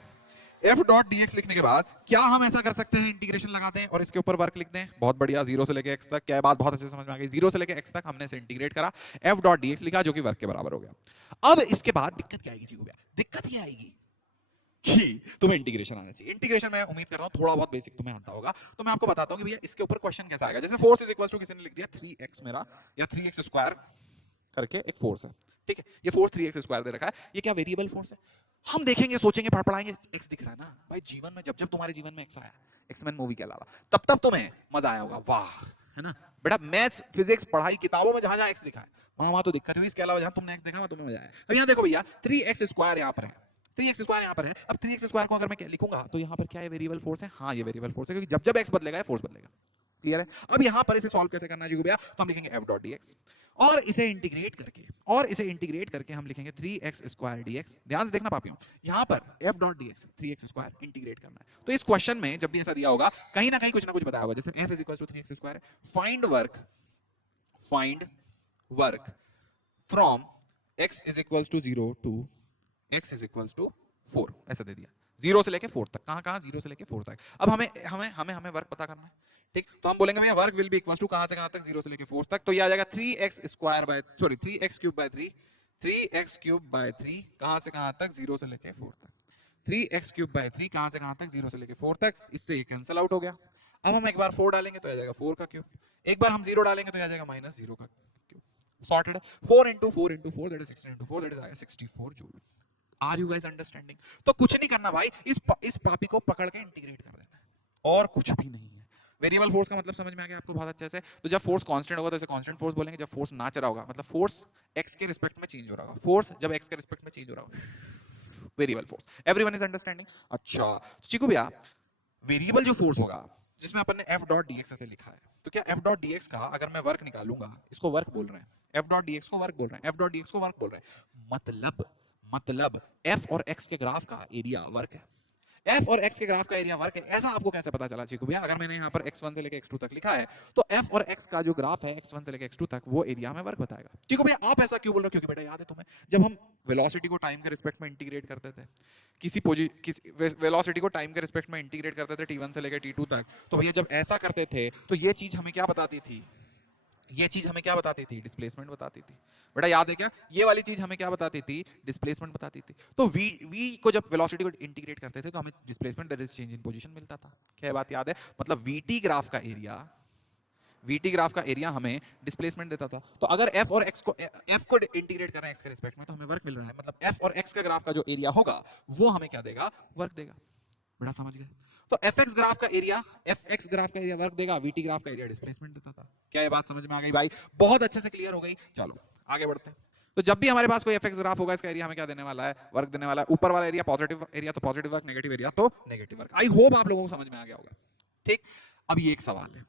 f डॉट dx लिखने के बाद क्या हम ऐसा कर सकते हैं, इंटीग्रेशन लगाते हैं और इसके ऊपर वर्क लिखते हैं। बहुत बढ़िया, 0 से लेके x तक, क्या बात बहुत अच्छे से समझ में आ गई। 0 से लेके x तक हमने इसे इंटीग्रेट करा, f डॉट dx लिखा जो कि वर्क के बराबर हो गया। अब इसके बाद दिक्कत क्या आएगी जी भैया, दिक्कत ये आएगी कि तुम्हें इंटीग्रेशन आना चाहिए। इंटीग्रेशन मैं उम्मीद कर रहा हूं थोड़ा बहुत बेसिक तुम्हें आता होगा, तो मैं आपको बताता हूं कि भैया इसके ऊपर क्वेश्चन कैसा आएगा। जैसे फोर्स इज इक्वल टू, किसी ने लिख दिया 3x मेरा, या 3x स्क्वायर करके एक फोर्स है, ठीक है, ये फोर्स 3x स्क्वायर दे रखा है, ये क्या वेरिएबल फोर्स है। हम देखेंगे, सोचेंगे, फड़फड़ाएंगे, x दिख रहा है ना भाई। जीवन में जब जब तुम्हारे जीवन में x आया, एक्समैन मूवी के अलावा, तब तब तुम्हें मजा आया होगा, वाह, है ना बेटा। मैथ्स, फिजिक्स, पढ़ाई, किताबों में जहां जहां x दिखा है वहां तो दिक्कत हुई, इसके अलावा जहां तुमने x देखा वहां तुम्हें मजा आया। अब यहाँ देखो भैया, 3x स्क्वायर यहाँ पर है, 3x स्क्वायर यहाँ पर है। अब 3x स्क्वायर को अगर मैं लिखूंगा तो यहाँ पर क्या है, वेरिएबल फोर्स है। हाँ, ये वेरिएबल फोर्स है, क्योंकि जब जब x बदलेगा फोर्स बदलेगा। क्लियर है। अब यहाँ पर इसे सॉल्व कैसे करना है जी भैया, तो हम लिखेंगे f डॉट dx, और इसे इंटीग्रेट करके हम लिखेंगे 3x स्क्वायर dx। ध्यान से देखना पापियों, यहाँ पर f dot dx 3x square integrate करना है। तो इस क्वेश्चन में जब भी ऐसा दिया होगा, कहीं ना कहीं कुछ ना कुछ बताया होगा, जैसे f is equal to 3x square, find work from x is equal to 0 to x is equal to 4, ऐसा दे दिया, 0 से लेके 4 तक। कहां 0 से लेके 4 तक। अब हमें वर्क पता करना है, ठीक। तो हम बोलेंगे भैया work will be equal to कहां से कहां तक, 0 से लेके 4 तक। तो ये आ जाएगा 3x cube by 3, 3x cube by 3 कहां से कहां तक, 0 से लेके 4 तक। 3x क्यूब बाय 3 कहां से कहां तक, 0 से लेके 4 तक। इससे ये कैंसिल आउट हो गया। अब हम एक बार 4 डालेंगे तो आ जाएगा 4 का क्यूब, एक बार हम 0 डालेंगे तो आ जाएगा -0 का cube. Sorted. 4 into 4 into 4 that is 16 into 4 that is आएगा 64 joule. Are you guys understanding. तो कुछ नहीं करना भाई, इस पापी को पकड़ के इंटीग्रेट कर देना है, और कुछ भी नहीं है। वेरिएबल फोर्स का मतलब समझ में आ गया आपको बहुत अच्छे से। तो जब फोर्स कांस्टेंट होगा तो इसे कांस्टेंट फोर्स बोलेंगे, जब फोर्स नाच रहा होगा मतलब फोर्स x के रिस्पेक्ट में चेंज हो रहा होगा, फोर्स जब x के रिस्पेक्ट में चेंज हो रहा होगा, variable force. Everyone is understanding. अच्छा तो चिकू भैया, वेरिएबल जो फोर्स होगा जिसमें अपन ने f डॉट dx ऐसे लिखा है, तो क्या f डॉट dx का अगर मैं वर्क निकालूंगा, इसको वर्क बोल रहे हैं, f डॉट dx को वर्क बोल रहे हैं, f डॉट dx को वर्क बोल रहे हैं, मतलब f और x के ग्राफ का एरिया वर्क है, f और x के ग्राफ का एरिया वर्क है। ऐसा आपको कैसे पता चला चीकू भैया, अगर मैंने यहाँ पर x1 से लेके x2 तक लिखा है, तो f और x का जो ग्राफ है x1 से लेके x2 तक, वो एरिया में वर्क बताएगा। चीकू भैया आप ऐसा क्यों बोल रहे हो, क्योंकि बेटा याद है तुम्हें, जब हम वेलोसिटी को टाइम के रिस्पेक्ट में इंटीग्रेट करते थे, किसी वेलोसिटी को टाइम के रिस्पेक्ट में इंटीग्रेट करते थे t1 से लेके t2 तक, तो भैया जब ऐसा करते थे तो ये चीज हमें क्या बताती थी, डिस्प्लेसमेंट बताती थी। बेटा याद है क्या, ये वाली चीज हमें क्या बताती थी, डिस्प्लेसमेंट बताती थी। तो v को जब वेलोसिटी को इंटीग्रेट करते थे तो हमें displacement that is change in position मिलता था। क्या बात याद है, मतलब vt ग्राफ का एरिया हमें डिस्प्लेसमेंट देता था। तो अगर f और x को इंटीग्रेट कर रहे हैं x के रिस्पेक्ट में, तो हमें वर्क मिल रहा है, मतलब f और x का ग्राफ का जो एरिया होगा वो हमें क्या देगा, वर्क देगा। बेटा समझ गए। तो fx ग्राफ का एरिया वर्क देगा, vt ग्राफ का एरिया डिस्प्लेसमेंट देता था। क्या ये बात समझ में आ गई भाई, बहुत अच्छे से क्लियर हो गई। चलो आगे बढ़ते हैं। तो जब भी हमारे पास कोई fx ग्राफ होगा, इसका एरिया हमें क्या देने वाला है, वर्क देने वाला है। ऊपर वाला एरिया पॉजिटिव एरिया तो पॉजिटिव वर्क, नेगेटिव एरिया तो नेगेटिव वर्क। आई होप आप लोगों को समझ में आ गया होगा, ठीक। अब ये एक सवाल है,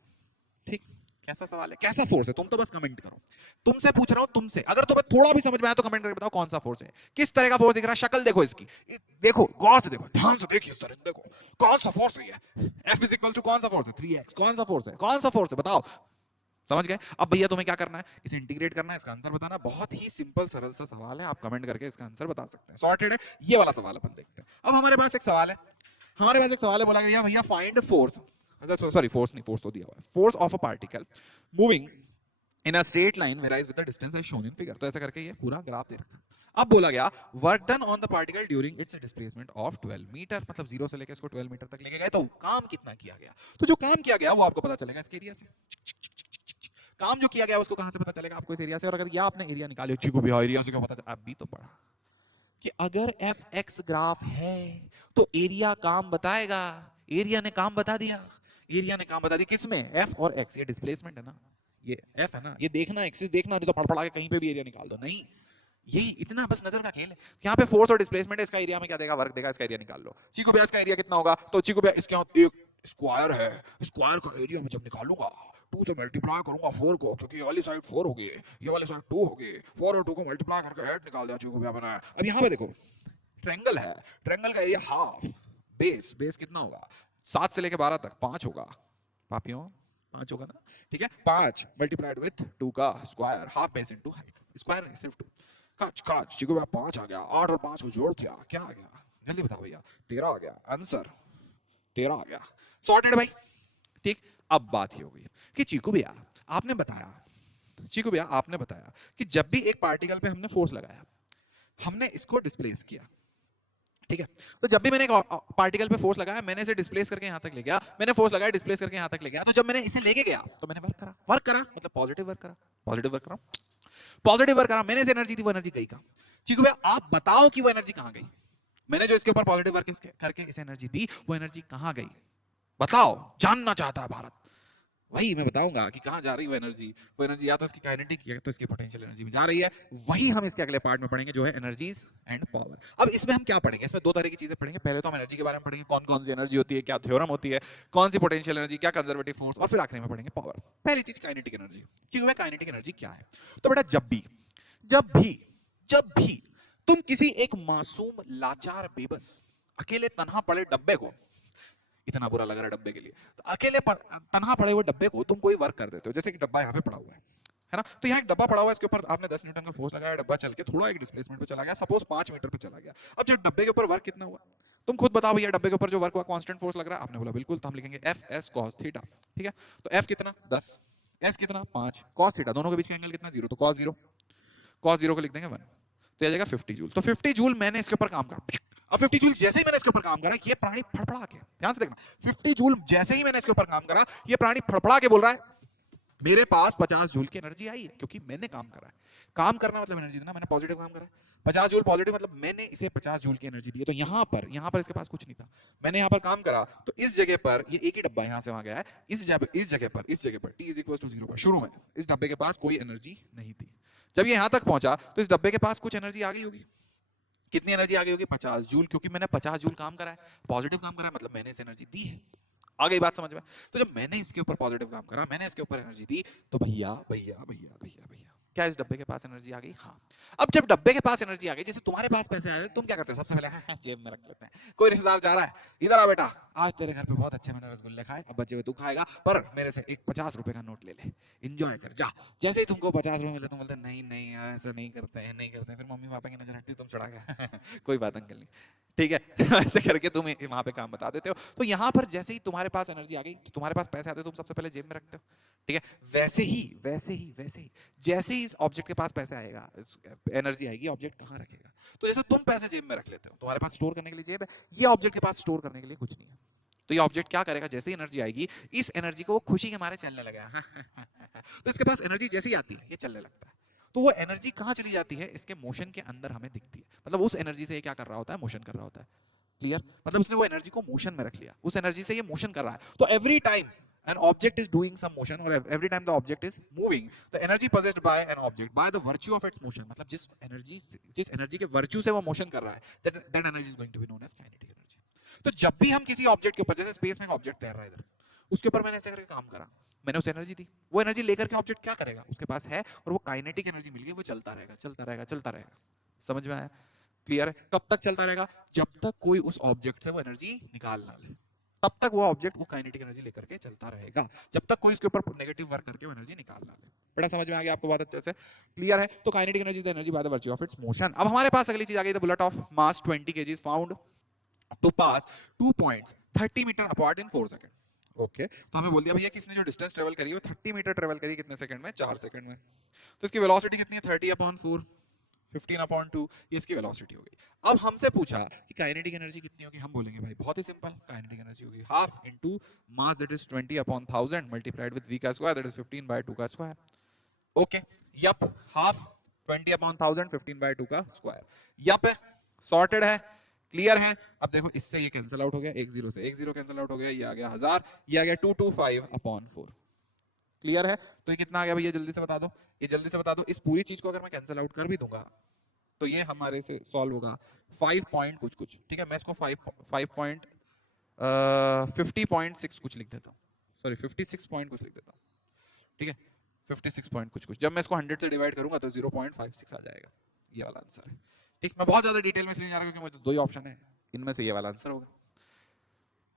ठीक, कैसा सवाल है, कैसा फोर्स है, तुम तो बस कमेंट करो। तुमसे पूछ रहा हूं, तुमसे, अगर तुम्हें थोड़ा भी समझ में आया तो कमेंट करके बताओ कौन सा फोर्स है, किस तरह का फोर्स दिख रहा है, शक्ल देखो इसकी, देखो गौर से देखो, ध्यान से देखिए, इस तरह देखो कौन सा फोर्स है ये। F इज इक्वल टू कौन सा फोर्स है, 3x, कौन सा फोर्स है बताओ। समझ गए। अब भैया तुम्हें क्या करना है, इसे इंटीग्रेट करना है, इसका आंसर बताना। बहुत ही सिंपल सरल सा सवाल है, आप कमेंट करके इसका आंसर बता सकते हैं। सॉर्टेड है। ये वाला सवाल अपन देखते हैं। अब हमारे पास एक सवाल है, बोला गया भैया फाइंड फोर्स, सॉरी फोर्स नहीं, फोर्स तो दिया हुआ है, force of a particle moving in a straight line varies with the distance as shown in figure. तो ऐसा करके ये पूरा ग्राफ दे रखा है। अब बोला गया work done on the particle during its displacement of 12 metre, मतलब 0 से लेकर इसको 12 मीटर तक लेके गए, तो काम कितना किया गया? तो जो काम किया गया वो आपको पता चलेगा इसके एरिया से। काम जो किया गया उसको कहां से पता चलेगा? आपको इस एरिया से। और अगर ये आपने एरिया निकाले, चीकू भी एरिया से क्या पता चला? आप भी तो पढ़ा कि अगर एफ एक्स ग्राफ है तो एरिया काम बताएगा। एरिया ने काम बता दिया, एरिया ने काम बता दिया किसमें? एफ और एक्स। ये डिस्प्लेसमेंट है ना, ये एफ है ना, ये देखना एक्सिस देखना, नहीं तो फड़फड़ा के कहीं पे भी एरिया निकाल दो। नहीं, यही इतना बस नजर का खेल है। यहाँ पे फोर्स और डिस्प्लेसमेंट है, इसका एरिया में क्या देगा? वर्क देगा, इसका एरिया निकाल लो। चीकू भैया इसका एरिया कितना होगा? तो चीकू भैया इसके एक स्क्वायर है, स्क्वायर का एरिया मैं जब निकालूंगा 2 से मल्टीप्लाई करूंगा 4 को, क्योंकि ये वाली साइड 4 होगी, ये वाली साइड 2 होगी, 4 और 2 को मल्टीप्लाई करके हेड निकाल दिया चीकू भैया बनाया। अब यहाँ पे देखो ट्रायंगल है, ट्रायंगल का एरिया हाफ, बेस बेस कितना होगा? 7 से लेके 12 तक 5 होगा पापियों, 5 होगा ना, ठीक है। 5 मल्टीप्लाइड विथ 2 का square, half base into height, square नहीं सिर्फ 2। काच काच चीकू भैया 5 आ गया, 8 और 5 को जोड़ दिया, क्या आ गया? जल्दी बताओ भैया। 13 आ गया, आंसर 13 आ गया। सॉर्टेड भाई, ठीक। अब बात ही हो गई कि चीकू भैया आपने बताया, चीकू भैया आपने बताया कि जब भी एक पार्टिकल पे हमने फोर्स लगाया, हमने इसको डिस्प्लेस किया, ठीक है। तो जब भी मैंने एक पार्टिकल पे फोर्स लगाया, मैंने इसे डिस्प्लेस करके यहां तक ले गया, मैंने फोर्स लगाया डिस्प्लेस करके यहां तक ले गया, तो जब मैंने इसे लेके गया तो मैंने वर्क करा मतलब पॉजिटिव वर्क करा, पॉजिटिव वर्क करा, पॉजिटिव वर्क करा। मैंने जो एनर्जी थी वो एनर्जी गई कहां? चीकू भैया आप बताओ कि वो एनर्जी कहां गई? मैंने जो इसके ऊपर पॉजिटिव वर्क करके इसे एनर्जी दी, वो एनर्जी कहां गई? बताओ, जानना चाहता है भारत। वही मैं बताऊंगा कि कहां जा रही है वो एनर्जी। वो एनर्जी या तो इसकी काइनेटिक या तो इसकी पोटेंशियल एनर्जी में जा रही है। वही हम इसके अगले पार्ट में पढ़ेंगे, जो है एनर्जीज एंड पावर। अब इसमें हम क्या पढ़ेंगे? इसमें 2 तरह की चीजें पढ़ेंगे। पहले तो हम एनर्जी के बारे में पढ़ेंगे, कौन कौन सी एनर्जी होती है, क्या थ्योरम होती है, कौन सी पोटेंशियल एनर्जी, क्या कंजर्वेटिव फोर्स, और फिर आखिरी में पढ़ेंगे पावर। पहली चीज काइनेटिक एनर्जी। क्यों है काइनेटिक एनर्जी क्या है? तो बेटा जब भी तुम किसी एक मासूम लाचार बेबस अकेले तन्हा पड़े डब्बे को, इतना बुरा लग रहा है डब्बे के लिए, तो अकेले तन्हा पड़े हुए डब्बे को तुम कोई वर्क कर देते हो। जैसे कि डब्बा यहाँ पे पड़ा हुआ है ना, तो यहाँ एक डब्बा पड़ा हुआ है, इसके ऊपर आपने 10 न्यूटन का फोर्स लगाया, डब्बा चल के थोड़ा एक डिस्प्लेसमेंट पे चला गया, सपोज 5 मीटर पे चला गया। अब जब डब्बे के ऊपर वर्क कितना हुआ, तुम खुद बताओ भैया। डब्बे के ऊपर जो वर्क हुआ कांस्टेंट फोर्स लग रहा है, आपने बोला बिल्कुल, तो हम लिखेंगे एफ एस कॉस थीटा, ठीक है। तो एफ कितना 10, एस कितना 5, कॉस थीटा, दोनों के बीच का एंगल कितना 0, तो कॉस 0, कॉस 0 को लिख देंगे 1, तो आ जाएगा 50 जूल। तो 50 जूल मैंने इसके ऊपर काम करा। अब 50 जूल जैसे ही मैंने इसके ऊपर काम करा, ये प्राणी फड़फड़ा के, ध्यान से देखना, 50 जूल जैसे ही मैंने इसके ऊपर काम करा, ये प्राणी फड़फड़ा के बोल रहा है मेरे पास 50 जूल की एनर्जी आई है, क्योंकि मैंने काम करा है। काम करना मतलब एनर्जी देना, मैंने पॉजिटिव काम करा है। 50 जूल पॉजिटिव मतलब मैंने इसे 50 जूल की एनर्जी दी है। तो यहाँ पर इसके पास कुछ नहीं था, मैंने यहाँ पर काम करा, तो इस जगह पर ये एक ही डब्बा यहाँ से वहां गया है, इस जगह पर t इज इक्वल टू 0 पर शुरू में इस डब्बे के पास कोई एनर्जी नहीं थी। जब ये यहां तक पहुंचा तो इस डब्बे के पास कुछ एनर्जी आ गई होगी। कितनी एनर्जी आ गई होगी? 50 जूल, क्योंकि मैंने 50 जूल काम करा है, पॉजिटिव काम करा है, मतलब मैंने इस एनर्जी दी है। आ गई बात समझ में? तो जब मैंने इसके ऊपर पॉजिटिव काम करा, मैंने इसके ऊपर एनर्जी दी, तो भैया भैया भैया भैया भैया क्या इस डब्बे के पास एनर्जी आ गई? हाँ। अब जब डब्बे के पास एनर्जी आ गई, जैसे तुम्हारे पास पैसे आए, तुम क्या करते हो? सबसे पहले जेब में रख लेते हैं। कोई रिश्तेदार जा रहा है, इधर आ बेटा, आज तेरे घर पे बहुत अच्छे मैंने रसगुल्ले खाए, अब बचे हुए तू खाएगा, पर मेरे से एक 50 रुपए का नोट ले ले, एंजॉय कर जा। जैसे ही तुमको 50 रुपए मिले, तुम बोलते नहीं नहीं यार ऐसा नहीं करते हैं, नहीं करते हैं। फिर मम्मी पापा की नजर हटती, तुम चढ़ा गया कोई बात अंकल नहीं, ठीक है ऐसे करके तुम वहां पे काम बता देते हो। तो यहाँ पर जैसे ही तुम्हारे पास एनर्जी आ गई, तो तुम्हारे पास पैसे आते, तुम सबसे पहले जेब में रखते हो, ठीक है। वैसे ही जैसे ही इस ऑब्जेक्ट के पास पैसे आएगा, एनर्जी आएगी, ऑब्जेक्ट कहाँ रखेगा? तो जैसे तुम पैसे जेब में रख लेते हो, तुम्हारे पास स्टोर करने के लिए जेब है, ये ऑब्जेक्ट के पास स्टोर करने के लिए कुछ नहीं है। तो ये ऑब्जेक्ट क्या करेगा? जैसे ही एनर्जी आएगी, इस एनर्जी को वो खुशी के मारे चलने लगेगा तो इसके पास एनर्जी जैसे ही आती है, ये चलने लगता है। तो वो एनर्जी कहाँ चली जाती है? इसके मोशन के अंदर हमें दिखती है। मतलब उस एनर्जी से ये क्या कर रहा होता है? मोशन कर रहा होता है। क्लियर? मतलब उसने वो एनर्जी को मोशन में रख लिया, उस एनर्जी से ये मोशन कर रहा है। तो every time an object is doing some motion, or every time the object is moving, the energy possessed by an object by the virtue of its motion, मतलब जिस एनर्जी के वर्च्यू से वो मोशन कर रहा है, that energy is going to be known as kinetic energy. तो जब भी हम किसी ऑब्जेक्ट के ऊपर, जैसे स्पेस में एक ऑब्जेक्ट तैर रहा है इधर, उसके ऊपर मैंने ऐसे करके काम करा, मैंने उसे एनर्जी दी, वो एनर्जी लेकर के ऑब्जेक्ट क्या करेगा? उसके पास है, और वो काइनेटिक एनर्जी मिल गई, वो चलता रहेगा। समझ में आया? क्लियर है? कब तक चलता रहेगा? जब तक कोई उस ऑब्जेक्ट से वो एनर्जी निकाल ना ले, तब तक वो ऑब्जेक्ट वो काइनेटिक एनर्जी लेकर के चलता रहेगा, जब तक कोई इसके ऊपर नेगेटिव वर्क करके वो एनर्जी निकाल ना ले। बड़ा समझ में आ गया आपको बात अच्छे से? क्लियर है? तो kinetic energy the energy by the virtue of its motion. अब हमारे पास अगली चीज आ गई, the bullet of mass 20 kg found to pass 2 points 30 metre apart in 4 second. Okay तो हमें बोल दिया भैया कि इसने जो डिस्टेंस ट्रेवल करी है वो 30 मीटर ट्रेवल करी कितने सेकंड में, 4 सेकंड में। तो इसकी वेलोसिटी कितनी है, 30/4, 15/2, ये इसकी वेलोसिटी हो गई। अब हमसे पूछा कि काइनेटिक एनर्जी कितनी होगी, हम बोलेंगे भाई बहुत ही सिंपल, काइनेटिक एनर्जी होगी half into mass that is 20/1000 multiplied with v का स्क्वायर दैट इज 15/2 का स्क्वायर। ओके यप, हाफ 20/1000 15/2 का स्क्वायर, यप है, सॉर्टेड है, क्लियर है। अब देखो इससे ये कैंसिल आउट हो गया, एक जीरो से एक जीरो कैंसिल आउट हो गया, ये आ गया 1000, ये आ गया 225/4। क्लियर है। तो ये कितना आ गया भैया जल्दी से बता दो, ये जल्दी से बता दो। इस पूरी चीज को अगर मैं कैंसिल आउट कर भी दूंगा तो ये हमारे से सॉल्व होगा 5 पॉइंट कुछ कुछ, ठीक है। मैं इसको 50.6 कुछ लिख देता हूँ, सॉरी 56 पॉइंट कुछ लिख देता हूँ, ठीक है 56 पॉइंट कुछ कुछ। जब मैं इसको 100 से डिवाइड करूंगा तो 0.56 आ जाएगा, ये वाला आंसर है। ठीक, मैं बहुत ज्यादा डिटेल में इसलिए जा रहा हूं क्योंकि मुझे दो ही ऑप्शन है, इनमें से ये वाला आंसर होगा।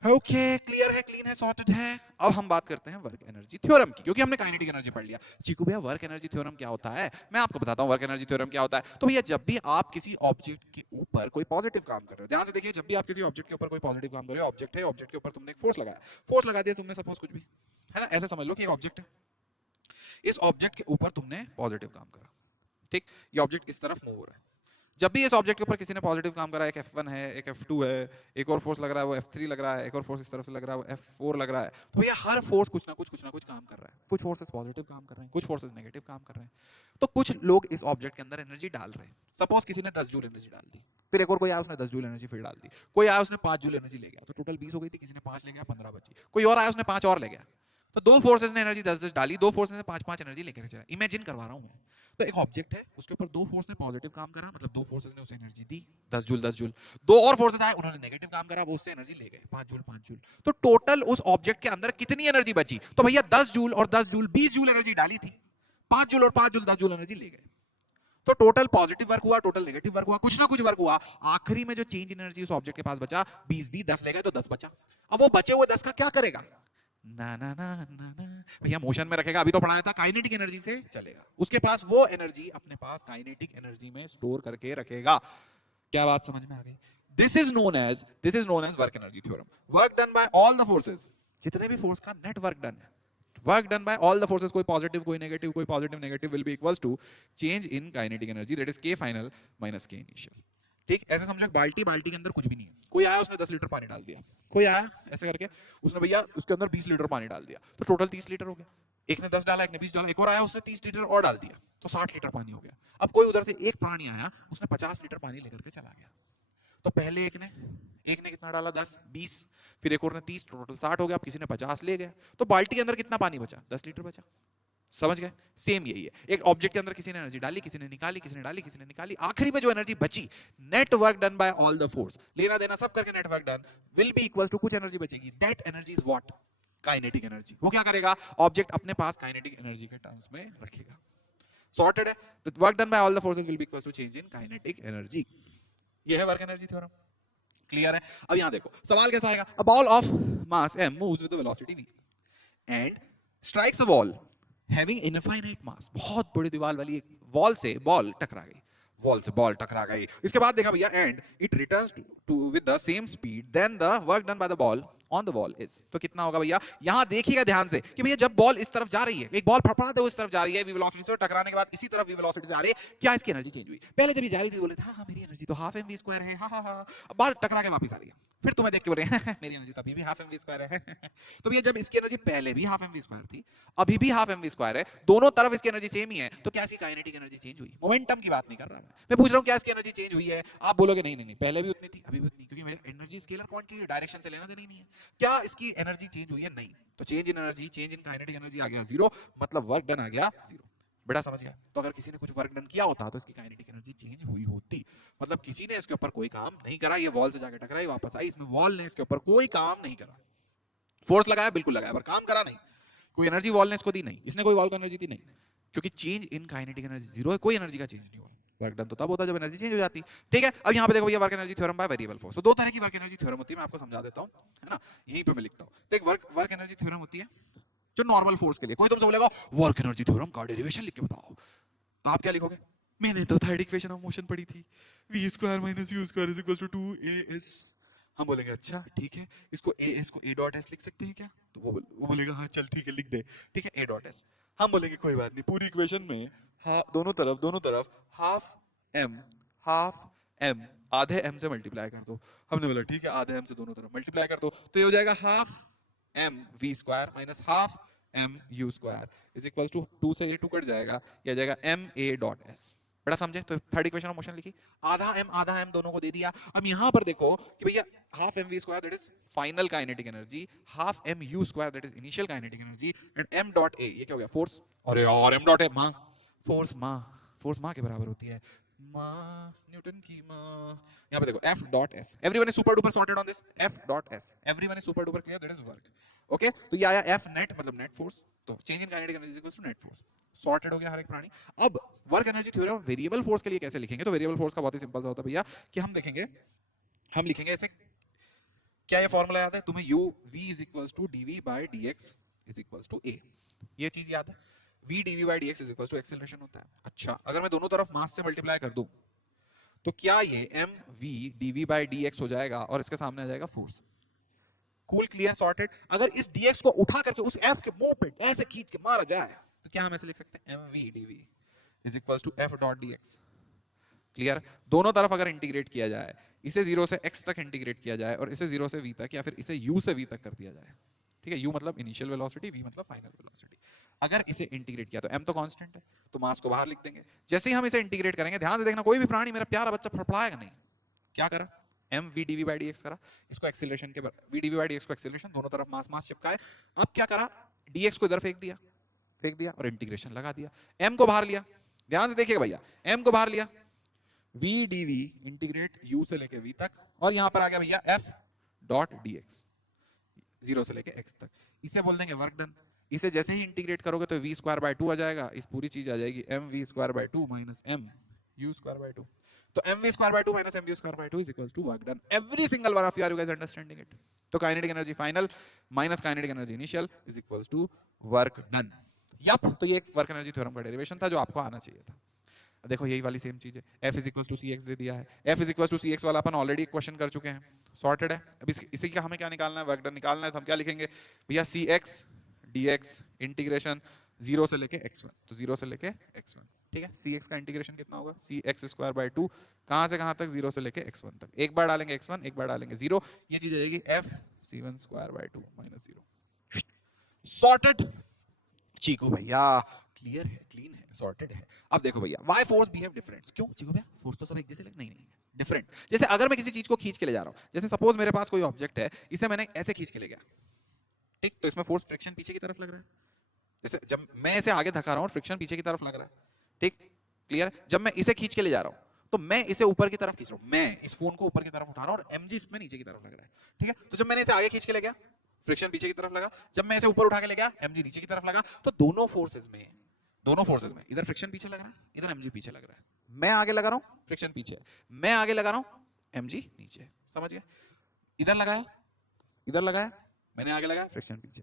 ओके क्लियर है, क्लीन है, सॉर्टेड है। अब हम बात करते हैं वर्क एनर्जी थ्योरम की, क्योंकि हमने काइनेटिक एनर्जी पढ़ लिया। चीकू भैया वर्क एनर्जी थ्योरम क्या होता है, मैं आपको बताता हूं वर्क एनर्जी थ्योरम क्या होता है। तो भैया जब भी आप किसी ऑब्जेक्ट के ऊपर कोई पॉजिटिव काम कर रहे हो, ध्यान से देखिए, जब भी आप किसी ऑब्जेक्ट के ऊपर कोई पॉजिटिव काम कर रहे हो, ऑब्जेक्ट है, ऑब्जेक्ट के ऊपर तुमने एक फोर्स लगाया, फोर्स लगा दिया तुमने सपोज कुछ भी, है ना, ऐसे समझ लो कि एक ऑब्जेक्ट है, इस ऑब्जेक्ट के ऊपर तुमने पॉजिटिव काम करा, ठीक, ये ऑब्जेक्ट इस तरफ मूव हो रहा है। जब भी इस ऑब्जेक्ट के ऊपर किसी ने पॉजिटिव काम करा, एक F1 है, एक F2 है, एक और फोर्स लग रहा है वो F3 लग रहा है, एक और फोर्स इस तरफ से लग रहा है वो F4 लग रहा है, तो भैया हर फोर्स कुछ ना कुछ काम कर रहा है। कुछ फोर्सेस पॉजिटिव काम कर रहे हैं, कुछ फोर्सेस नेगेटिव काम कर रहे हैं। तो कुछ लोग इस ऑब्जेक्ट के अंदर एनर्जी डाल रहे हैं। सपोज किसी ने 10 जूल एनर्जी डाल दी, फिर एक और कोई आया उसने 10 जूल एनर्जी फिर डाल दी, कोई आया उसने 5 जूल एनर्जी ले गया, तो टोटल 20 हो गई थी, किसी ने 5 ले गया 15 बची, कोई और आया उसने 5 और ले गया, तो दो फोर्सेस ने एनर्जी 10-10 डाली, दो फोर्सेस ने 5-5 एनर्जी लेकर चला। इमेजिन करवा रहा हूं मैं, तो एक ऑब्जेक्ट है, उसके ऊपर दो फोर्स ने पॉजिटिव काम करा, मतलब दो फोर्सेस ने उसे एनर्जी दी 10 जूल 10 जूल, दो और फोर्सेस आए उन्होंने नेगेटिव काम करा, वो उससे एनर्जी ले गए 5 जूल 5 जूल। तो टोटल उस ऑब्जेक्ट के अंदर कितनी एनर्जी बची, तो भैया 10 जूल और 10 जूल 20 जूल एनर्जी डाली थी, 5 जूल और 5 जूल 10 जूल एनर्जी ले गए। तो टोटल पॉजिटिव वर्क हुआ, टोटल नेगेटिव वर्क हुआ, कुछ ना कुछ वर्क हुआ। आखिरी में जो चेंज एनर्जी उस ऑब्जेक्ट के पास बचा, 20 दी 10 ले गए तो 10 बचा। अब वो बचे हुए 10 का क्या करेगा, ना ना ना ना ना भैया मोशन में रखेगा। अभी तो पढ़ाया था काइनेटिक एनर्जी से चलेगा, उसके पास वो एनर्जी अपने पास काइनेटिक एनर्जी में स्टोर करके रखेगा। क्या बात समझ में आ गई? This is known as work energy theorem. Work done by all the forces, जितने भी फोर्स का नेट वर्क डन है, work done by all the forces, कोई पॉजिटिव कोई नेगेटिव, कोई positive negative, will be equals to change in kinetic energy that is K final minus K initial. ठीक, ऐसे समझो बाल्टी के अंदर कुछ भी नहीं है, कोई आया उसने 10 लीटर पानी डाल दिया, कोई आया ऐसे करके उसने भैया उसके अंदर 20 लीटर पानी डाल दिया, तो टोटल 30 लीटर हो गया। एक ने 10 डाला, एक ने 20 डाला, एक और आया उसने 30 लीटर और डाल दिया, तो 60 लीटर पानी हो गया। अब कोई उधर से एक प्राणी आया, उसने 50 लीटर पानी लेकर के चला गया, तो पहले एक ने कितना डाला 10 20, फिर एक और ने 30, टोटल 60 हो गया। अब किसी ने 50 ले गया, तो बाल्टी के अंदर कितना पानी बचा, 10 लीटर बचा। समझ गए? सेम यही है, एक ऑब्जेक्ट के अंदर किसी ने एनर्जी डाली, किसी ने निकाली, किसी ने डाली, किसी ने निकाली, आखिरी में जो एनर्जी बची, net work done by all the force, लेना देना सब करके net work done will be equals to कुछ एनर्जी बचेगी, that energy is what, kinetic energy. वो क्या करेगा, ऑब्जेक्ट अपने पास काइनेटिक एनर्जी के टर्म्स में रखेगा। सॉर्टेड है। The work done by all the forces will be equals to change in kinetic energy. ये है वर्क एनर्जी थ्योरम। क्लियर है? अब यहां देखो सवाल कैसा आएगा, a ball of mass m moves with the velocity v and strikes a wall having infinite mass। बहुत बड़ी दीवार वाली एक वॉल से बॉल टकरा गई, वॉल से बॉल टकरा गई। इसके बाद देखा भैया and it returns to with the same speed then the work done by the ball on the wall is. तो कितना होगा भैया, यहां देखिएगा ध्यान से कि भैया जब बॉल इस तरफ जा रही है, एक बॉल फड़फड़ाते हुए इस तरफ जा रही है, वी वेलोसिटी से टकराने के बाद इसी तरफ वी वेलोसिटी से आ रही है, क्या इसकी एनर्जी चेंज हुई? पहले जब ये जा रही थी बोले हाँ हाँ मेरी एनर्जी तो हाफ एम वी स्क्वायर है, हाँ हाँ हाँ, अब बाल टकरा के वापस आ रही है, फिर तुम्हें देख के बोले मेरी एनर्जी तो अभी भी हाफ एम वी स्क्वायर है। तो भैया जब इसकी एनर्जी पहले भी हाफ एम वी स्क्वायर थी, अभी भी हाफ एम वी स्क्वायर है, दोनों तरफ इसकी एनर्जी सेम ही है, तो क्या इसकी काइनेटिक एनर्जी चेंज हुई? मोमेंटम की बात नहीं कर रहा मैं पूछ रहा हूं क्या इसकी एनर्जी चेंज हुई है? आप बोलोगे नहीं नहीं नहीं, पहले भी उतनी थी अभी भी उतनी, क्योंकि मेरी एनर्जी स्केलर क्वांटिटी है, डायरेक्शन से लेना देना ही नहीं है। क्या इसकी एनर्जी चेंज हुई है? नहीं। तो change in energy, change in kinetic energy आ गया 0, मतलब वर्क डन आ गया 0। बेटा समझ गया? तो अगर किसी ने कुछ वर्क डन किया होता तो इसकी काइनेटिक एनर्जी चेंज हुई होती, मतलब किसी ने इसके ऊपर कोई काम नहीं करा, ये वॉल से जाकर टकराई वापस आई, इसमें वॉल ने इसके ऊपर कोई काम नहीं करा, फोर्स लगाया बिल्कुल लगाया पर काम करा नहीं, कोई एनर्जी वॉल ने इसको दी नहीं, इसने कोई वॉल को एनर्जी दी नहीं, क्योंकि चेंज इन काइनेटिक एनर्जी 0 है, कोई एनर्जी का चेंज नहीं हुआ। वर्क डन तो तब होता है जब एनर्जी चेंज हो जाती। ठीक है, अब यहाँ पे देखो भैया work energy theorem by variable force. तो दो तरह की वर्क एनर्जी थ्योरम होती है, मैं आपको समझा देता हूँ, है ना, यहीं पे मैं लिखता हूँ। तो एक वर्क एनर्जी थ्योरम होती है जो नॉर्मल फोर्स के लिए, कोई तुमसे बोलेगा वर्क एनर्जी थ्योरम का डेरिवेशन लिख के बताओ, तो आप क्या लिखोगे? मैंने तो थर्ड इक्वेशन ऑफ मोशन पढ़ी थी, v² - u² = 2as। हम बोलेंगे अच्छा ठीक है, इसको ए डॉट एस लिख सकते हैं क्या? तो वो बोलेगा हाँ चल ठीक है लिख दे, ठीक है ए डॉट एस। हम बोलेंगे कोई बात नहीं, पूरी इक्वेशन में दोनों तरफ हाफ एम आधे एम से मल्टीप्लाई कर दो। हमने बोला ठीक है, आधे एम से दोनों तरफ मल्टीप्लाई कर दो, तो ये हो जाएगा half m v square minus half m u square is equal to 2 से ये 2 कट जाएगा, ये आ जाएगा एम ए डॉट एस। बड़ा समझे? तो थर्ड इक्वेशन ऑफ मोशन लिखी, आधा एम दोनों को दे दिया। अब यहां पर देखो कि भैया half m v square that is final kinetic energy, half m u square that is initial kinetic energy, and m dot a ये क्या हो गया? फोर्स। अरे यार एम डॉट ए मां, फोर्स मां के बराबर होती है, मां न्यूटन की मां। यहां पे देखो F dot S, everyone is super duper sorted on this, F dot S, everyone is super duper clear, that is work. Okay, तो ये आया F नेट मतलब नेट फोर्स, तो change in kinetic energy equals to net force, sorted हो गया हर एक प्राणी। अब work energy theorem variable force के लिए कैसे लिखेंगे? तो वेरिएबल फोर्स का बहुत ही सिंपल सा होता है भैया कि हम लिखेंगे ऐसे, क्या ये फॉर्मूला याद है तुम्हें? u v is equals to dv by dx is equals to a, ये चीज याद है? v dv by dx is equals to acceleration होता है। अच्छा, अगर मैं दोनों तरफ मास से मल्टीप्लाई कर दूं तो क्या ये m v dv by dx हो जाएगा और इसके सामने आ जाएगा फोर्स। Cool, clear, sorted. अगर इस dx को उठा करके उस f के मुंह पे ऐसे खींच के मारा जाए तो क्या हम ऐसे लिख सकते हैं? m v dv is equals to f dot dx। Clear? दोनों तरफ अगर इंटीग्रेट किया जाए, इसे 0 से x तक इंटीग्रेट किया जाए और इसे 0 से v तक, या फिर इसे u से v तक कर दिया जाए, ठीक है? u मतलब इनिशियल वेलोसिटी, v मतलब फाइनल वेलोसिटी। अगर इसे इंटीग्रेट किया तो m तो कांस्टेंट है, तो मास को बाहर लिख देंगे। जैसे ही हम इसे इंटीग्रेट करेंगे, ध्यान से देखना, कोई भी प्राणी मेरा प्यारा बच्चा फड़फड़ाएगा नहीं। क्या करा? m v dv by dx करा, इसको एक्सीलरेशन के v dv by dx को एक्सीलरेशन, दोनों तरफ मास चिपकाए। अब क्या करा? dx को इधर फेंक दिया और इंटीग्रेशन लगा दिया, m को बाहर लिया। ध्यान से देखिएगा भैया, m को बाहर लिया, v dv इंटीग्रेट u से लेके v तक, और यहां पर आ गया भैया f डॉट dx 0 से लेके x तक, इसे बोल देंगे वर्क डन। इसे जैसे ही इंटीग्रेट करोगे तो v स्क्वायर बाय 2 आ जाएगा, इस पूरी चीज आ जाएगी mv square by 2 minus m u square by 2। तो mv square by 2 minus mu square by 2 is equals to work done. Every single one of you, are you guys understanding it? तो kinetic energy final minus kinetic energy initial is equals to work done. Yup, तो ये एक वर्क एनर्जी थ्योरम का डेरिवेशन था जो आपको आना चाहिए था। देखो यही वाली सेम चीज है, F is equals to CX दे दिया है, F is equals to CX वाला अपन ऑलरेडी क्वेश्चन कर चुके हैं, सॉर्टेड है। अब इसी का हमें क्या निकालना है? वर्क डन निकालना है, तो हम क्या लिखेंगे भैया? CX dx इंटीग्रेशन 0 से लेके x1, तो 0 से लेके x1, ठीक है? CX का इंटीग्रेशन कितना होगा? CX स्क्वायर बाय 2, कहां से कहां तक? 0 से लेके x1 तक। एक बार डालेंगे x1, एक बार डालेंगे 0, ये चीज आ जाएगी F C1 square by 2 minus 0। Sorted Cheeku भैया, क्लियर है, क्लीन है, सॉर्टेड है। अब देखो भैया, व्हाई फोर्स बिहेव डिफरेंट? क्यों चीकू भैया? फोर्स तो सब एक जैसे नहीं, डिफरेंट। जैसे अगर मैं किसी चीज को खींच के ले जा रहा हूं, जैसे सपोज मेरे पास कोई ऑब्जेक्ट है, इसे मैंने ऐसे खींच के ले गया, ठीक? तो इसमें फोर्स फ्रिक्शन पीछे की तरफ लग रहा है। जैसे जब मैं इसे आगे धक्का रहा हूं, फ्रिक्शन पीछे की तरफ लग रहा है, ठीक? क्लियर? जब मैं इसे खींच के ले जा रहा हूं तो मैं इसे ऊपर की तरफ खींच रहा हूं, मैं इस फोन को ऊपर की तरफ उठा रहा हूं और mg इसमें नीचे की तरफ लग रहा है, ठीक है? तो जब मैंने इसे आगे खींच के ले गया, फ्रिक्शन पीछे की तरफ लगा, जब मैं इसे ऊपर उठा के ले गया, mg नीचे की तरफ लगा। तो दोनों फोर्सेस में इधर फ्रिक्शन पीछे लग रहा है, इधर mg पीछे लग रहा है। मैं आगे लगा रहा हूं, फ्रिक्शन पीछे, मैं आगे लगा रहा हूं, mg नीचे। समझ गए? इधर लगाया मैंने, आगे लगाया, फ्रिक्शन पीछे,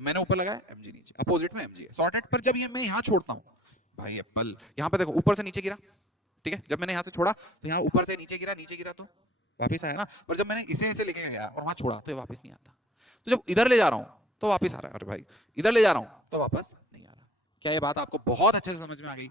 मैंने ऊपर लगाया, mg नीचे, अपोजिट में mg है, सॉर्टेड। पर जब ये मैं यहां छोड़ता हूं भाई एप्पल, यहां पे देखो ऊपर से नीचे गिरा, ठीक है? जब मैंने यहां से छोड़ा तो यहां ऊपर से नीचे गिरा तो वापस आया ना। पर जब मैंने इसे लेके गया और वहां छोड़ा तो ये वापस नहीं आता। तो जब इधर ले जा रहा हूं तो वापस आ रहा है, अरे भाई इधर ले जा रहा हूं तो वापस नहीं आ रहा। क्या ये बात आपको बहुत अच्छे से समझ में आ गई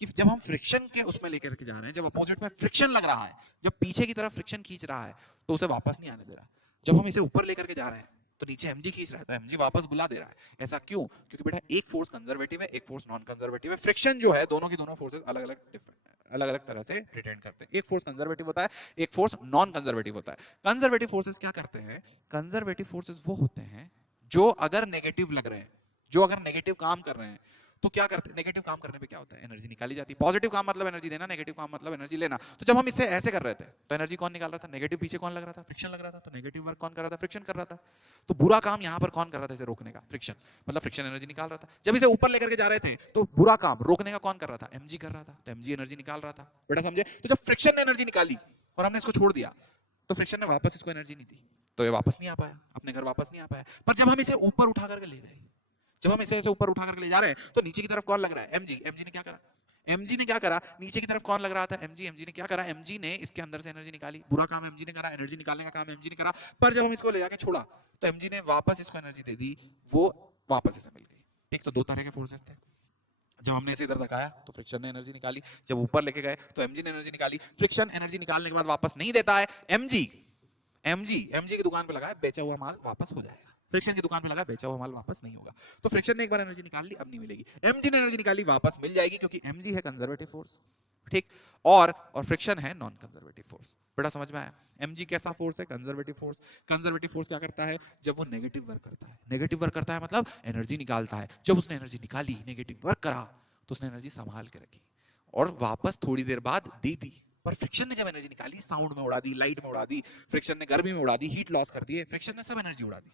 कि जब हम फ्रिक्शन के उसमें लेकर के जा रहे हैं, जब अपोजिट में फ्रिक्शन लग रहा है, जब पीछे की तरफ फ्रिक्शन खींच रहा है तो उसे वापस नहीं आने दे रहा। जब हम इसे ऊपर लेकर के जा रहे हैं तो नीचे mg खींच रहा है, तो mg वापस बुला दे रहा है। ऐसा क्यों? क्योंकि बेटा एक फोर्स कंजर्वेटिव है, एक फोर्स नॉन कंजर्वेटिव है। फ्रिक्शन जो है, दोनों की दोनों फोर्सेस अलग अलग तरह से रिटेन करते हैं। एक फोर्स कंजर्वेटिव होता है, एक फोर्स नॉन कंजर्वेटिव होता है। कंजर्वेटिव फोर्सेस क्या करते हैं? कंजर्वेटिव फोर्सेस वो होते हैं जो अगर नेगेटिव लग रहे हैं, जो अगर नेगेटिव काम कर रहे हैं, तो क्या करते हैं? नेगेटिव काम करने पे क्या होता है? एनर्जी निकाली जाती है। पॉजिटिव काम मतलब एनर्जी देना, नेगेटिव काम मतलब एनर्जी लेना। तो जब हम इसे ऐसे कर रहे थे तो एनर्जी कौन निकाल रहा था? नेगेटिव। पीछे कौन लग रहा था? फ्रिक्शन लग रहा था। तो नेगेटिव वर्क कौन कर रहा था? फ्रिक्शन कर रहा था। तो बुरा काम यहाँ पर कौन कर रहा था? इसे रोकने का, फ्रिक्शन, मतलब फ्रिक्शन एनर्जी निकाल रहा था। जब इसे ऊपर लेकर के जा रहे थे तो बुरा काम रोकने का कौन कर रहा था? mg कर रहा था। तो mg एनर्जी निकाल रहा था। बेटा समझे? तो जब फ्रिक्शन ने एनर्जी निकाली और हमने इसको छोड़ दिया तो फ्रिक्शन ने वापस इसको एनर्जी नहीं दी, तो ये वापस नहीं आ पाया, अपने घर वापस नहीं आ पाया। पर जब हम इसे ऊपर उठा करके ले गए, जब हम इसे ऊपर उठा करके ले जा रहे हैं तो नीचे की तरफ कौन लग रहा है? mg। mg ने क्या करा? mg ने क्या करा, नीचे की तरफ कौन लग रहा था, mg ने क्या करा, mg ने इसके अंदर से एनर्जी निकाली, बुरा काम mg ने करा, एनर्जी निकालने का काम mg ने करा, पर जब हम इसको ले जाके छोड़ा तो mg ने वापस इसको एनर्जी दे दी, वो वापस इसे मिल गई। ठीक, तो दो तरह के फोर्सेस थे। जब हमने इसे इधर दिखाया तो फ्रिक्शन ने एनर्जी निकाली, जब ऊपर लेके गए तो mg ने एनर्जी निकाली। फ्रिक्शन एनर्जी निकालने के बाद वापस नहीं देता है, mg की दुकान पे लगा है, बेचा हुआ माल वापस हो जाएगा, फ्रिक्शन की दुकान पे लगा बेचा हुआ माल वापस नहीं होगा। तो फ्रिक्शन ने एक बार एनर्जी निकाल ली, अब नहीं मिलेगी, mg ने एनर्जी निकाली वापस मिल जाएगी, क्योंकि mg है कंजर्वेटिव फोर्स। ठीक, और फ्रिक्शन है नॉन कंजर्वेटिव फोर्स। बेटा समझ में आया, mg कैसा फोर्स है, कंजर्वेटिव फोर्स। कंजर्वेटिव फोर्स क्या करता है, जब वो नेगेटिव वर्क करता है, नेगेटिव वर्क करता है मतलब एनर्जी निकालता है, जब उसने एनर्जी निकाली, नेगेटिव वर्क करा, तो उसने एनर्जी संभाल के रखी और वापस थोड़ी देर बाद दे दी। पर फ्रिक्शन ने जब एनर्जी निकाली, साउंड में उड़ा दी, लाइट में उड़ा दी, फ्रिक्शन ने गर्मी में उड़ा दी, हीट लॉस कर दिए, फ्रिक्शन ने सब एनर्जी उड़ा दी।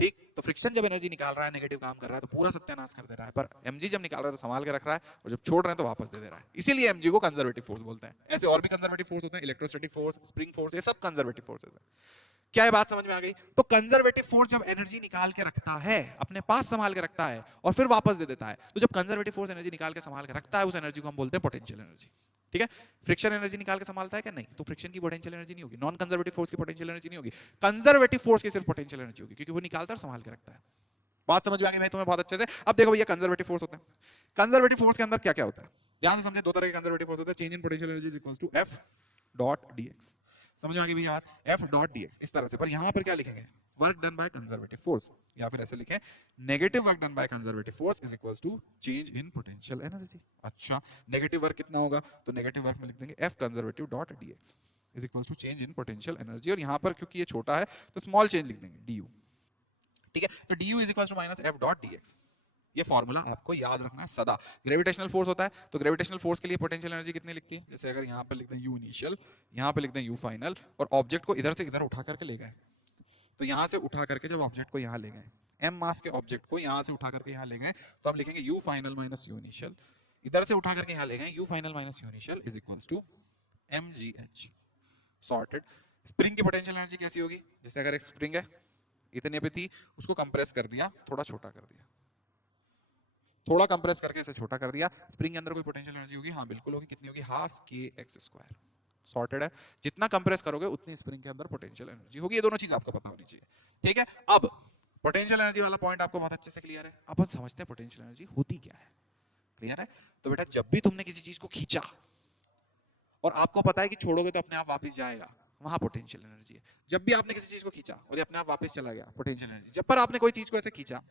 ठीक, तो फ्रिक्शन जब एनर्जी निकाल रहा है, नेगेटिव काम कर रहा है, तो पूरा सत्यानाश कर दे रहा है, पर mg जब निकाल रहा है तो संभाल के रख रहा है, और जब छोड़ रहे हैं तो वापस दे दे रहा है। इसीलिए mg को कंजर्वेटिव फोर्स बोलते हैं। ऐसे और भी कंजर्वेटिव फोर्स होते हैं, इलेक्ट्रोस्टैटिक फोर्स, स्प्रिंग फोर्स, ये सब कंजर्वेटिव फोर्सेस हैं। क्या ये बात समझ में आ गई? तो कंजर्वेटिव फोर्स जब एनर्जी निकाल के रखता है, अपने पास संभाल के रखता है और फिर वापस दे देता है, तो जब कंजर्वेटिव फोर्स एनर्जी निकाल के संभाल के रखता है, उस एनर्जी को हम बोलते हैं पोटेंशियल एनर्जी। ठीक है, फ्रिक्शन एनर्जी निकाल के संभालता है क्या? नहीं, तो फ्रिक्शन की पोटेंशियल एनर्जी नहीं होगी, नॉन कंजर्वेटिव फोर्स की पोटेंशियल एनर्जी नहीं होगी, कंजर्वेटिव फोर्स की सिर्फ पोटेंशियल एनर्जी होगी, क्योंकि वो निकालता और संभाल के रखता है। बात समझ में आ गई भाई तुम्हें बहुत अच्छे से? अब देखो भैया, कंजर्वेटिव फोर्स होते हैं, कंजर्वेटिव फोर्स के अंदर क्या क्या होता है, ध्यान से समझे। दो तरह के कंजर्वेटिव फोर्स होते हैं, change in potential energy is equal to F dot dx। समझ में आ गई भैया, एफ डॉट dx इस तरह से। पर यहां पर क्या लिखेंगे, work done by conservative force, या फिर ऐसे लिखें, negative work done by conservative force is equal to change in potential energy. अच्छा, नेगेटिव वर्क कितना होगा, तो नेगेटिव वर्क में लिख देंगे F conservative dot dx is equal to change in potential energy, और यहां पर क्योंकि ये छोटा है तो स्मॉल चेंज लिख देंगे du। ठीक है, तो du is equal to minus F dot dx। ये फॉर्मूला आपको याद रखना है सदा। ग्रेविटेशनल फोर्स होता है, तो ग्रेविटेशनल फोर्स के लिए पोटेंशियल एनर्जी कितनी लिखती है, जैसे अगर यहाँ पर लिख दें यू इनिशियल, यहाँ पे लिख दें यू फाइनल, और ऑब्जेक्ट को इधर से इधर उठा करके ले गए, तो यहाँ से उठा करके जब ऑब्जेक्ट को यहाँ ले गए, m मास के ऑब्जेक्ट को यहाँ से उठा करके यहाँ ले गए, तो हम लिखेंगे u final minus u initial, इधर से उठा करके यहाँ ले गए, u final minus u initial is equals to mgh। Sorted. Spring की पोटेंशियल एनर्जी कैसी होगी, जैसे अगर एक स्प्रिंग है, इतने पे थी, उसको कंप्रेस कर दिया, थोड़ा छोटा कर दिया, थोड़ा कंप्रेस करके इसे छोटा कर दिया, स्प्रिंग के अंदर कोई पोटेंशियल एनर्जी होगी, हाँ बिल्कुल होगी, कितनी होगी, हाफ के एक्स स्क्वायर। सॉर्टेड है, जितना कंप्रेस करोगे उतनी स्प्रिंग के अंदर पोटेंशियल एनर्जी होगी, ये दोनों चीज आपको पता होनी चाहिए। ठीक है, अब पोटेंशियल एनर्जी वाला पॉइंट आपको बहुत अच्छे से क्लियर है। अपन समझते हैं पोटेंशियल एनर्जी होती क्या है, क्लियर है? तो बेटा, जब भी तुमने किसी चीज को खींचा और आपको पता है कि छोड़ोगे तो अपने आप वापस जाएगा, वहां पोटेंशियल एनर्जी है। जब भी आपने किसी चीज को खींचा और ये अपने आप वापस चला गया, पोटेंशियल एनर्जी। जब पर आपने कोई चीज को ऐसे खींचा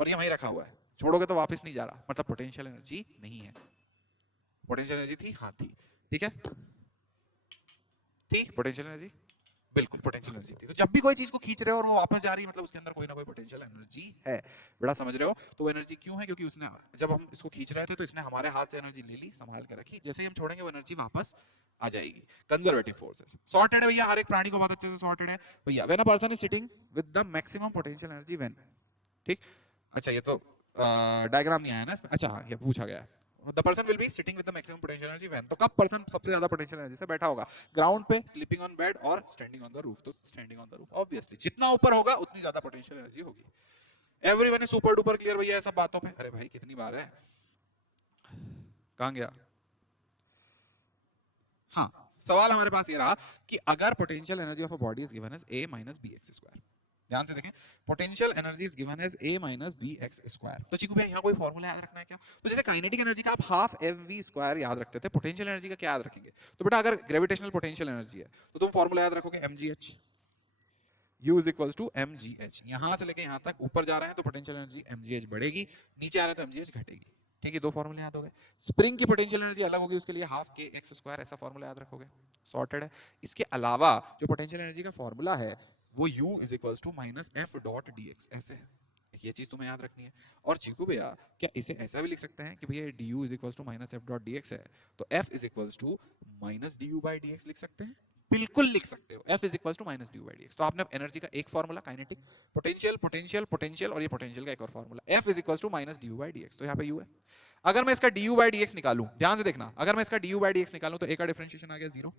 और ये वहीं रखा हुआ है, छोड़ोगे तो वापस नहीं जा रहा, मतलब पोटेंशियल एनर्जी नहीं है। पोटेंशियल एनर्जी थी, हाँ थी, ठीक है, थी पोटेंशियल एनर्जी, बिल्कुल पोटेंशियल एनर्जी थी। तो जब भी कोई चीज को खींच रहे हो और वो वापस जा रही है, मतलब उसके अंदर कोई ना कोई पोटेंशियल एनर्जी है। बड़ा समझ रहे हो? तो वो एनर्जी क्यों है, क्योंकि उसने, जब हम इसको खींच रहे थे तो इसने हमारे हाथ से एनर्जी ले ली, संभाल के रखी, जैसे ही हम छोड़ेंगे वो एनर्जी वापस आ जाएगी। Conservative forces. सॉर्टेड है भैया, हर एक प्राणी को बहुत अच्छे से सॉर्टेड है भैया। When a person is sitting with the maximum potential energy when, ठीक, अच्छा ये तो डायग्राम नहीं आया ना इसमें, अच्छा हाँ ये पूछा गया है, the person will be sitting with the maximum potential energy when. तो कब पर्सन सबसे ज्यादा पोटेंशियल एनर्जी से बैठा होगा, ग्राउंड पे, स्लीपिंग ऑन बेड और स्टैंडिंग ऑन द रूफ। तो standing on the roof obviously, जितना ऊपर होगा उतनी ज्यादा पोटेंशियल एनर्जी होगी। Everyone is super duper clear भैया सब बातों पे? अरे भाई कितनी बार है, कहां गया? हाँ, सवाल हमारे पास ये रहा कि अगर potential energy of a body is given as a minus bx square, ध्यान से देखें, potential energy is given as a minus bx square. तो चिकू भैया यहाँ कोई फॉर्मूला याद रखना है क्या? तो जैसे काइनेटिक एनर्जी का आप हाफ mv स्क्वायर याद रखते थे, पोटेंशियल एनर्जी का क्या याद रखेंगे? तो बेटा अगर ग्रेविटेशनल पोटेंशियल एनर्जी है तो तुम फॉर्मूला याद रखोगे mgh, u is equals to mgh। यहां से लेके यहां तक ऊपर जा रहे हैं तो पोटेंशियल एनर्जी mgh बढ़ेगी, नीचे आ रहे हैं तो mgh घटेगी। ठीक है, दो फॉर्मूले याद हो गए। स्प्रिंग की पोटेंशियल एनर्जी अलग होगी, उसके लिए हाफ के एक्स स्क्वायर, ऐसा फॉर्मूला याद रखोगे, सॉर्टेड है। इसके अलावा जो पोटेंशियल एनर्जी का फॉर्मूला है वो u is equals to minus F dot dx ऐसे है, ये चीज तुम्हें याद रखनी है। और चीकू भैया क्या इसे ऐसा भी लिख सकते हैं कि भैया du is equals to minus F dot dx है, तो f is equals to minus du by dx लिख सकते हैं? बिल्कुल लिख सकते हो, f is equals to minus du by dx। तो आपने एनर्जी का एक formula kinetic, potential potential potential, और ये पोटेंशियल का एक और formula, f is equals to minus du by dx। तो यहाँ पे u है। अगर मैं इसका du बाई dx निकालूं, ध्यान से देखना, अगर मैं इसका du बाई dx निकालूं तो a का डिफरेंशिएशन आ गया 0,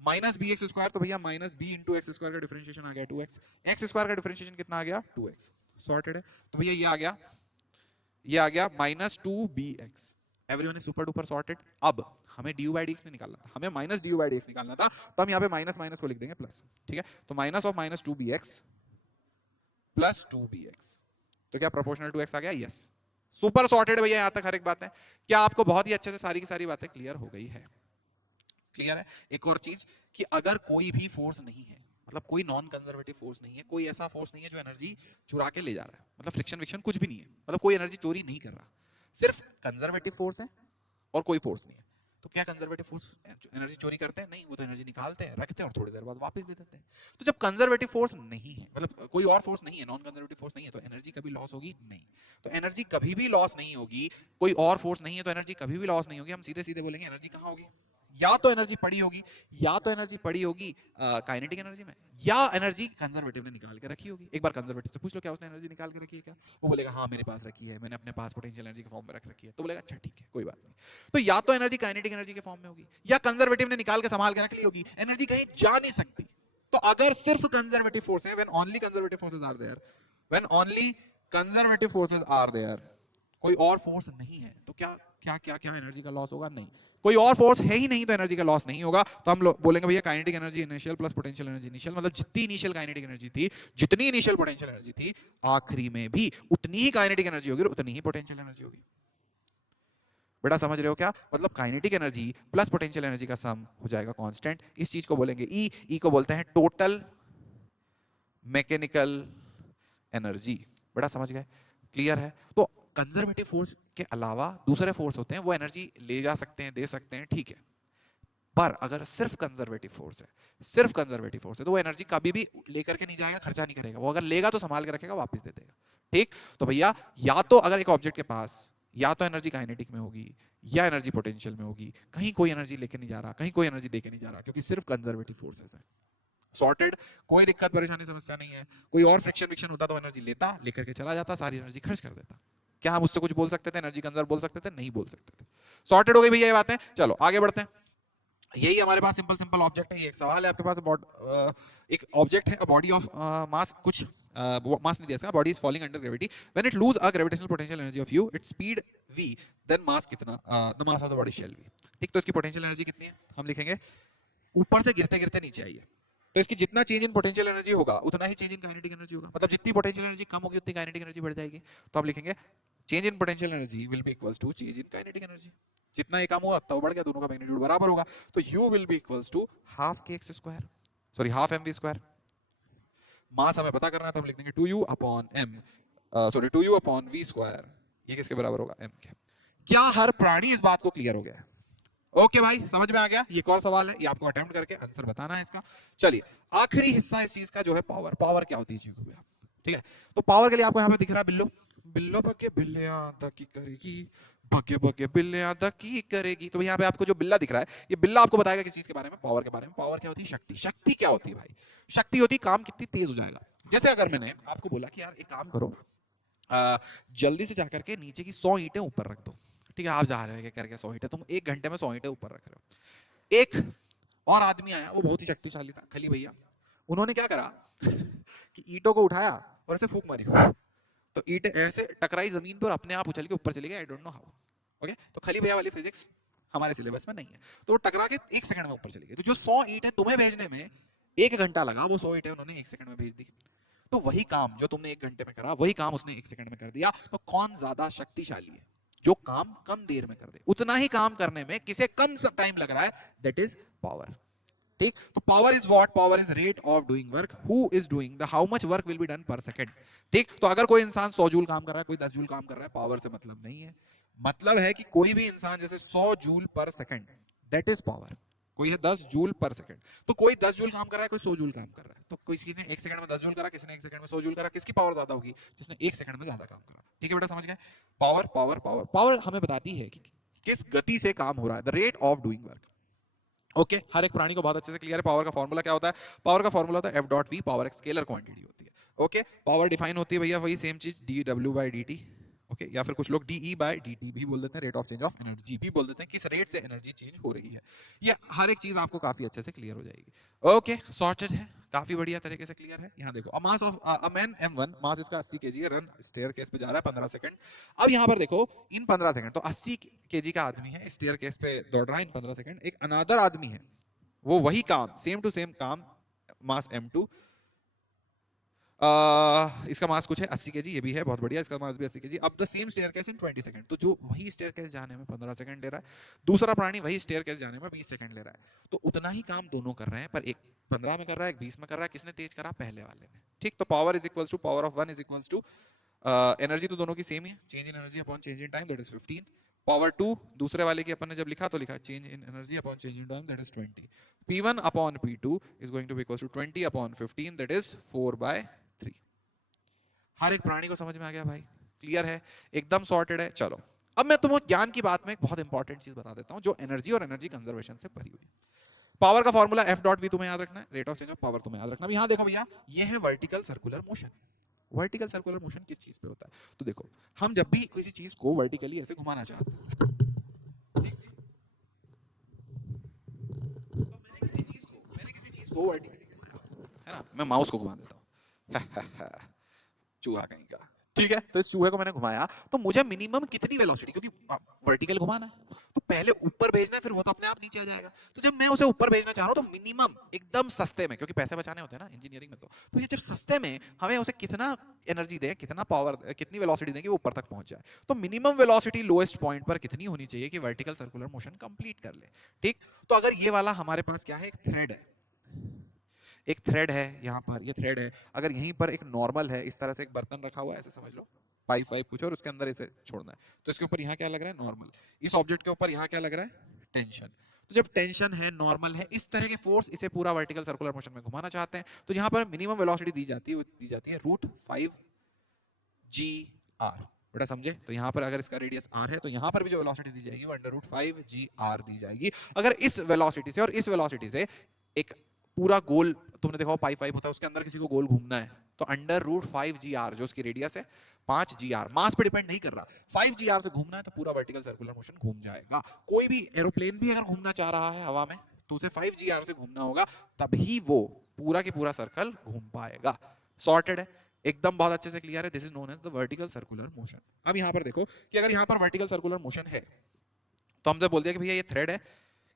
माइनस बी एक्स स्क्वायर, तो भैया minus b into x square का डिफरेंशिएशन आ गया 2x, एक्स स्क्वायर का डिफरेंशिएशन कितना आ गया 2x, सॉर्टेड है। तो भैया ये आ गया minus 2bx, everyone is super duper sorted. अब हमें du by dx नहीं निकालना था, हमें माइनस du by dx निकालना था, तो हम यहाँ पे माइनस माइनस को लिख देंगे प्लस, ठीक है। तो minus of minus 2bx plus 2bx, तो क्या प्रोपोर्शनल टू x आ गया? यस, सुपर सॉर्टेड भैया। यहां तक हर एक बात है। क्या आपको बहुत ही अच्छे से सारी की सारी बातें क्लियर हो गई है? क्लियर है। एक और चीज कि अगर कोई भी फोर्स नहीं है, मतलब कोई नॉन कंजर्वेटिव फोर्स नहीं है, कोई ऐसा फोर्स नहीं है जो एनर्जी चुरा के ले जा रहा है, मतलब फ्रिक्शन विक्शन कुछ भी नहीं है, मतलब कोई एनर्जी चोरी नहीं कर रहा, सिर्फ कंजर्वेटिव फोर्स है और कोई फोर्स नहीं है, तो क्या कंजर्वेटिव फोर्स एनर्जी चोरी करते हैं? नहीं, वो तो एनर्जी निकालते हैं, रखते हैं और थोड़ी देर बाद वापस दे देते हैं। तो जब कंजर्वेटिव फोर्स नहीं है, मतलब कोई और फोर्स नहीं है, नॉन कंजर्वेटिव फोर्स नहीं है, तो एनर्जी कभी लॉस होगी नहीं। तो एनर्जी कभी भी लॉस नहीं होगी, कोई और फोर्स नहीं है तो एनर्जी कभी भी लॉस नहीं होगी। हम सीधे सीधे बोलेंगे एनर्जी कहाँ होगी? या तो एनर्जी पड़ी होगी, या तो एनर्जी पड़ी होगी काइनेटिक एनर्जी में, या एनर्जी कंजर्वेटिव ने निकाल के रखी होगी। एक बार कंजर्वेटिव से पूछ लो क्या उसने एनर्जी निकाल के रखी है क्या? वो बोलेगा हाँ मेरे पास रखी है, मैंने अपने पास पोटेंशियल एनर्जी के फॉर्म में रख रखी है। तो बोलेगा अच्छा ठीक है कोई बात नहीं। तो या तो एनर्जी काइनेटिक एनर्जी के फॉर्म में होगी, या कंजर्वेटिव ने निकाल के संभाल के रख ली होगी। एनर्जी कहीं जा नहीं सकती। तो अगर सिर्फ कंजर्वेटिव फोर्स है, when only conservative forces are there, when only conservative forces are there, कोई और फोर्स नहीं है, तो क्या क्या क्या क्या एनर्जी का लॉस होगा? नहीं। कोई और फोर्स है ही नहीं तो एनर्जी का लॉस नहीं होगा। तो हम बोलेंगे भैया kinetic energy initial plus potential energy initial, मतलब जितनी इनिशियल काइनेटिक एनर्जी थी, जितनी इनिशियल पोटेंशियल एनर्जी थी, आखिरी में भी उतनी ही काइनेटिक एनर्जी होगी और उतनी ही पोटेंशियल एनर्जी होगी। बेटा समझ रहे हो क्या? मतलब kinetic energy plus potential energy का सम हो जाएगा कांस्टेंट। इस चीज को बोलेंगे ई। ई को बोलते हैं टोटल मैकेनिकल एनर्जी। बेटा समझ गए? क्लियर है? तो कंजर्वेटिव फोर्स के अलावा दूसरे फोर्स होते हैं, वो एनर्जी ले जा सकते हैं, दे सकते हैं, ठीक है। पर अगर सिर्फ कंजर्वेटिव फोर्स है, सिर्फ कंजर्वेटिव फोर्स है, तो वो एनर्जी कभी भी लेकर के नहीं जाएगा, खर्चा नहीं करेगा। वो अगर लेगा तो संभाल के रखेगा, वापस दे देगा, ठीक। तो भैया या तो अगर एक ऑब्जेक्ट के पास या तो एनर्जी काइनेटिक में होगी या एनर्जी पोटेंशियल में होगी, कहीं कोई एनर्जी लेके नहीं जा रहा, कहीं कोई एनर्जी देके नहीं जा रहा, क्योंकि सिर्फ कंजर्वेटिव फोर्सेस है। सॉर्टेड, कोई दिक्कत परेशानी समस्या नहीं है। कोई और फ्रिक्शन विक्शन होता तो एनर्जी लेता, लेकर के चला जाता, सारी एनर्जी खर्च कर देता। क्या हम उससे कुछ बोल सकते थे? एनर्जी कंजर्व बोल सकते थे? नहीं बोल सकते थे। सॉर्टेड हो गई भैया ये बातें। चलो आगे बढ़ते हैं। यही हमारे पास सिंपल सिंपल ऑब्जेक्ट है। एक सवाल है आपके पास, एक ऑब्जेक्ट है, बॉडी ऑफ मास, कुछ मास नहीं दिया इसका, body is falling under gravity, when it lose a gravitational potential energy of U, its speed v, then mass कितना? The mass of the body shall v, ठीक। तो इसकी पोटेंशियल एनर्जी कितनी है? हम लिखेंगे ऊपर से गिरते गिरते नीचे आई है, तो इसकी जितना चेंज इन पोटेंशियल एनर्जी होगा उतना ही चेंज इन काइनेटिक एनर्जी होगा। मतलब जितनी पोटेंशियल एनर्जी कम होगी उतनी काइनेटिक एनर्जी बढ़ जाएगी। तो आप लिखेंगे change in potential energy will be equals to change in kinetic energy. जितना ये कम हुआ उतना वो बढ़ गया, दोनों का मैग्नीट्यूड बराबर होगा। तो u will be equals to half kx square, sorry half mv square. Mass हमें पता करना है तो हम लिख देंगे 2u upon m, sorry 2u upon v square. ये किसके बराबर होगा? m के। क्या हर प्राणी इस बात को क्लियर हो गया है? ओके भाई, समझ में आ गया? ये एक और सवाल है, ये आपको अटेम्प्ट करके आंसर बताना है इसका। चलिए आखिरी हिस्सा इस चीज का जो है पावर। पावर क्या होती है चीज को, ठीक है। तो पावर के लिए आपको यहाँ पे दिख रहा है बिल्लो, बिल्लो बगे बिल्लियां दकी करेगी, बगे बगे बिल्लियां दकी करेगी। तो यहाँ पे आपको जो बिल्ला दिख रहा है, ये बिल्ला आपको बताएगा किस चीज के बारे में? पावर के बारे में। पावर क्या होती है? शक्ति। शक्ति क्या होती है भाई? शक्ति होती है काम कितनी तेज हो जाएगा। जैसे अगर मैंने आपको बोला कि यार एक काम करो, जल्दी से जाकर के नीचे की 100 ईंटें ऊपर रख दो, ठीक है। आप जा रहे हो करके 100 ईंटें, तुम 1 घंटे में 100 ईंटें ऊपर रख रहे हो। एक और आदमी आया, वो बहुत ही शक्तिशाली था, खली भैया। उन्होंने क्या करा कि ईंटों को उठाया और ऐसे फूंक मारी, तो ईंटें ऐसे टकराई जमीन पर, अपने आप उछल के ऊपर चली गई। I don't know how. Okay, तो खली भैया वाली फिजिक्स हमारे सिलेबस में नहीं है। तो वो टकरा के 1 सेकंड में ऊपर चली गई। तो जो 100 ईंटें तुम्हें भेजने में 1 घंटा लगा, वो 100 ईंटें उन्होंने 1 सेकंड में भेज दी। तो वही काम जो तुमने 1 घंटे में करा, वही काम उसने 1 सेकंड में कर दिया। तो कौन ज्यादा शक्तिशाली है? जो काम कम देर में कर दे। उतना ही काम करने में किसे कम टाइम लग रहा है, दैट इज पावर, ठीक। तो power is what? Power is rate of doing work, who is doing the, how much work will be done पर सेकंड, ठीक। तो अगर कोई इंसान 100 जूल काम कर रहा है, कोई 10 जूल काम कर रहा है, पावर से मतलब नहीं है। मतलब है कि कोई भी इंसान जैसे 100 जूल पर सेकंड, दैट इज पावर। कोई है 10 जूल पर सेकंड, तो कोई 10 जूल काम कर रहा है, कोई 100 जूल काम कर रहा है। तो किसी ने 1 सेकंड में 10 जूल करा, किसी ने 1 सेकंड में 100 जूल करा। किसकी पावर ज्यादा होगी? जिसने 1 सेकंड में ज्यादा काम करा, ठीक है बेटा, समझ गए? पावर पावर पावर पावर हमें बताती है कि किस गति से काम हो रहा है, the rate of doing work. Okay, हर एक प्राणी को बहुत अच्छे से क्लियर है। पावर का फॉर्मूला क्या होता है? पावर का फॉर्मूला होता है F डॉट V, पावर एक स्केलर क्वांटिटी होती है। ओके, पावर डिफाइन होती है भैया वही सेम चीज, dW by dt। Okay, okay या फिर कुछ लोग DE बाय DT भी बोल देते हैं, rate of change of energy भी बोल देते हैं, किस रेट से एनर्जी चेंज हो रही है। ये हर एक चीज आपको काफी अच्छे से क्लियर हो जाएगी। ओके सॉर्टेड है, काफी बढ़िया तरीके से क्लियर है। यहाँ देखो mass of a man M1, मास इसका 80 kg है, रन स्टेयरकेस पे जा रहा है 15 सेकंड। अब यहाँ पर देखो इन 15 सेकंड तो 80 kg का आदमी है, स्टेयरकेस पे दौड़ रहा है इन 15 सेकंड। एक अनदर आदमी है, वो वही काम सेम टू सेम काम, मास M2, इसका मास कुछ है 80 kg, ये भी है बहुत बढ़िया, इसका मास भी 80 kg। अब the same staircase in 20 second, तो जो वही स्टेयरकेस जाने में 15 सेकंड ले रहा है, दूसरा प्राणी वही स्टेयरकेस जाने में 20 सेकंड ले रहा है, तो उतना ही काम दोनों कर रहे हैं, पर एक 15 में कर रहा है, एक 20 में कर रहा है। किसने तेज करा? पहले वाले ने। ठीक, तो power is equals to power of 1 is equals to energy तो दोनों की सेम ही है, change in energy upon change in time, that is 15। Power 2 दूसरे वाले की अपन ने जब लिखा तो लिखा change in energy upon change in time, that is 20। P1 upon P2 is going to be equals to 20 upon 15, that is 4/3। हर एक प्राणी को समझ में आ गया भाई? क्लियर है, एकदम सॉर्टेड है। चलो अब मैं तुम्हें ज्ञान की बात में एक बहुत इंपॉर्टेंट चीज बता देता हूं जो एनर्जी और एनर्जी कंजर्वेशन से भरी हुई है। पावर का फॉर्मूला F डॉट V तुम्हें याद रखना है, rate of change of power तुम्हें याद रखना है। यहां देखो भैया, ये है vertical circular motion. Vertical circular motion किस चीज पे होता है? तो देखो हम जब भी किसी चीज को वर्टिकली ऐसे घुमाना चाहते हैं, तो मैंने किसी चीज को वर्टिकली घुमाया है ना, मैं माउस को घुमा देता हूं चूहा कहीं का, ठीक है, तो इस चूहे को मैंने घुमाया, तो मुझे मिनिमम कितनी वेलोसिटी, क्योंकि वर्टिकल घुमाना है तो पहले ऊपर भेजना है, फिर वो तो अपने आप नीचे आ जाएगा। तो जब मैं उसे ऊपर भेजना चाह रहा हूं तो मिनिमम एकदम सस्ते में, क्योंकि पैसे बचाने होते हैं ना इंजीनियरिंग में, तो ये जब सस्ते में हमें उसे कितना एनर्जी दें, कितना पावर, कितनी वेलोसिटी दें कि वो ऊपर तक पहुंच जाए, तो मिनिमम वेलोसिटी लोएस्ट पॉइंट पर कितनी होनी चाहिए कि वर्टिकल सर्कुलर मोशन कंप्लीट कर ले। ठीक, तो अगर ये वाला हमारे पास क्या है, एक थ्रेड है, एक थ्रेड है यहाँ पर, ये थ्रेड है, अगर यहीं पर एक नॉर्मल है, इस तरह से एक बर्तन रखा हुआ है, ऐसे समझ लो, पाइप वाइप कुछ, और उसके अंदर इसे छोड़ना है, तो इसके ऊपर यहाँ क्या लग रहा है, नॉर्मल। इस ऑब्जेक्ट के ऊपर यहाँ क्या लग रहा है, टेंशन। तो जब टेंशन है, नॉर्मल है, इस तरह के फोर्स इसे पूरा वर्टिकल सर्कुलर मोशन में घुमाना चाहते हैं, तो यहाँ पर मिनिमम वेलोसिटी दी जाती है √5 g r। बेटा समझे? तो यहाँ पर अगर इसका रेडियस r है, तो यहाँ पर भी जो वेलोसिटी दी जाएगी वो √5 g r दी जाएगी। अगर इस वेलोसिटी से और इस वेलोसिटी से एक पूरा गोल, तुमने देखा पाइप वाइप होता है, उसके अंदर किसी को गोल घूमना है, तो √5 g r जो उसकी रेडियस है 5 g r, मास पे डिपेंड नहीं कर रहा, 5 g r से घूमना है तो पूरा वर्टिकल सर्कुलर मोशन घूम जाएगा। कोई भी एरोप्लेन भी अगर घूमना चाह रहा है हवा में, तो उसे 5 g r से घूमना होगा, तभी वो पूरा की पूरा सर्कल घूम पाएगा। सॉर्टेड है, एकदम बहुत अच्छे से क्लियर है। This is known as the vertical circular motion. अब यहाँ पर देखो कि अगर यहाँ पर वर्टिकल सर्कुलर मोशन है, तो हमसे बोल दिया कि भैया ये थ्रेड है,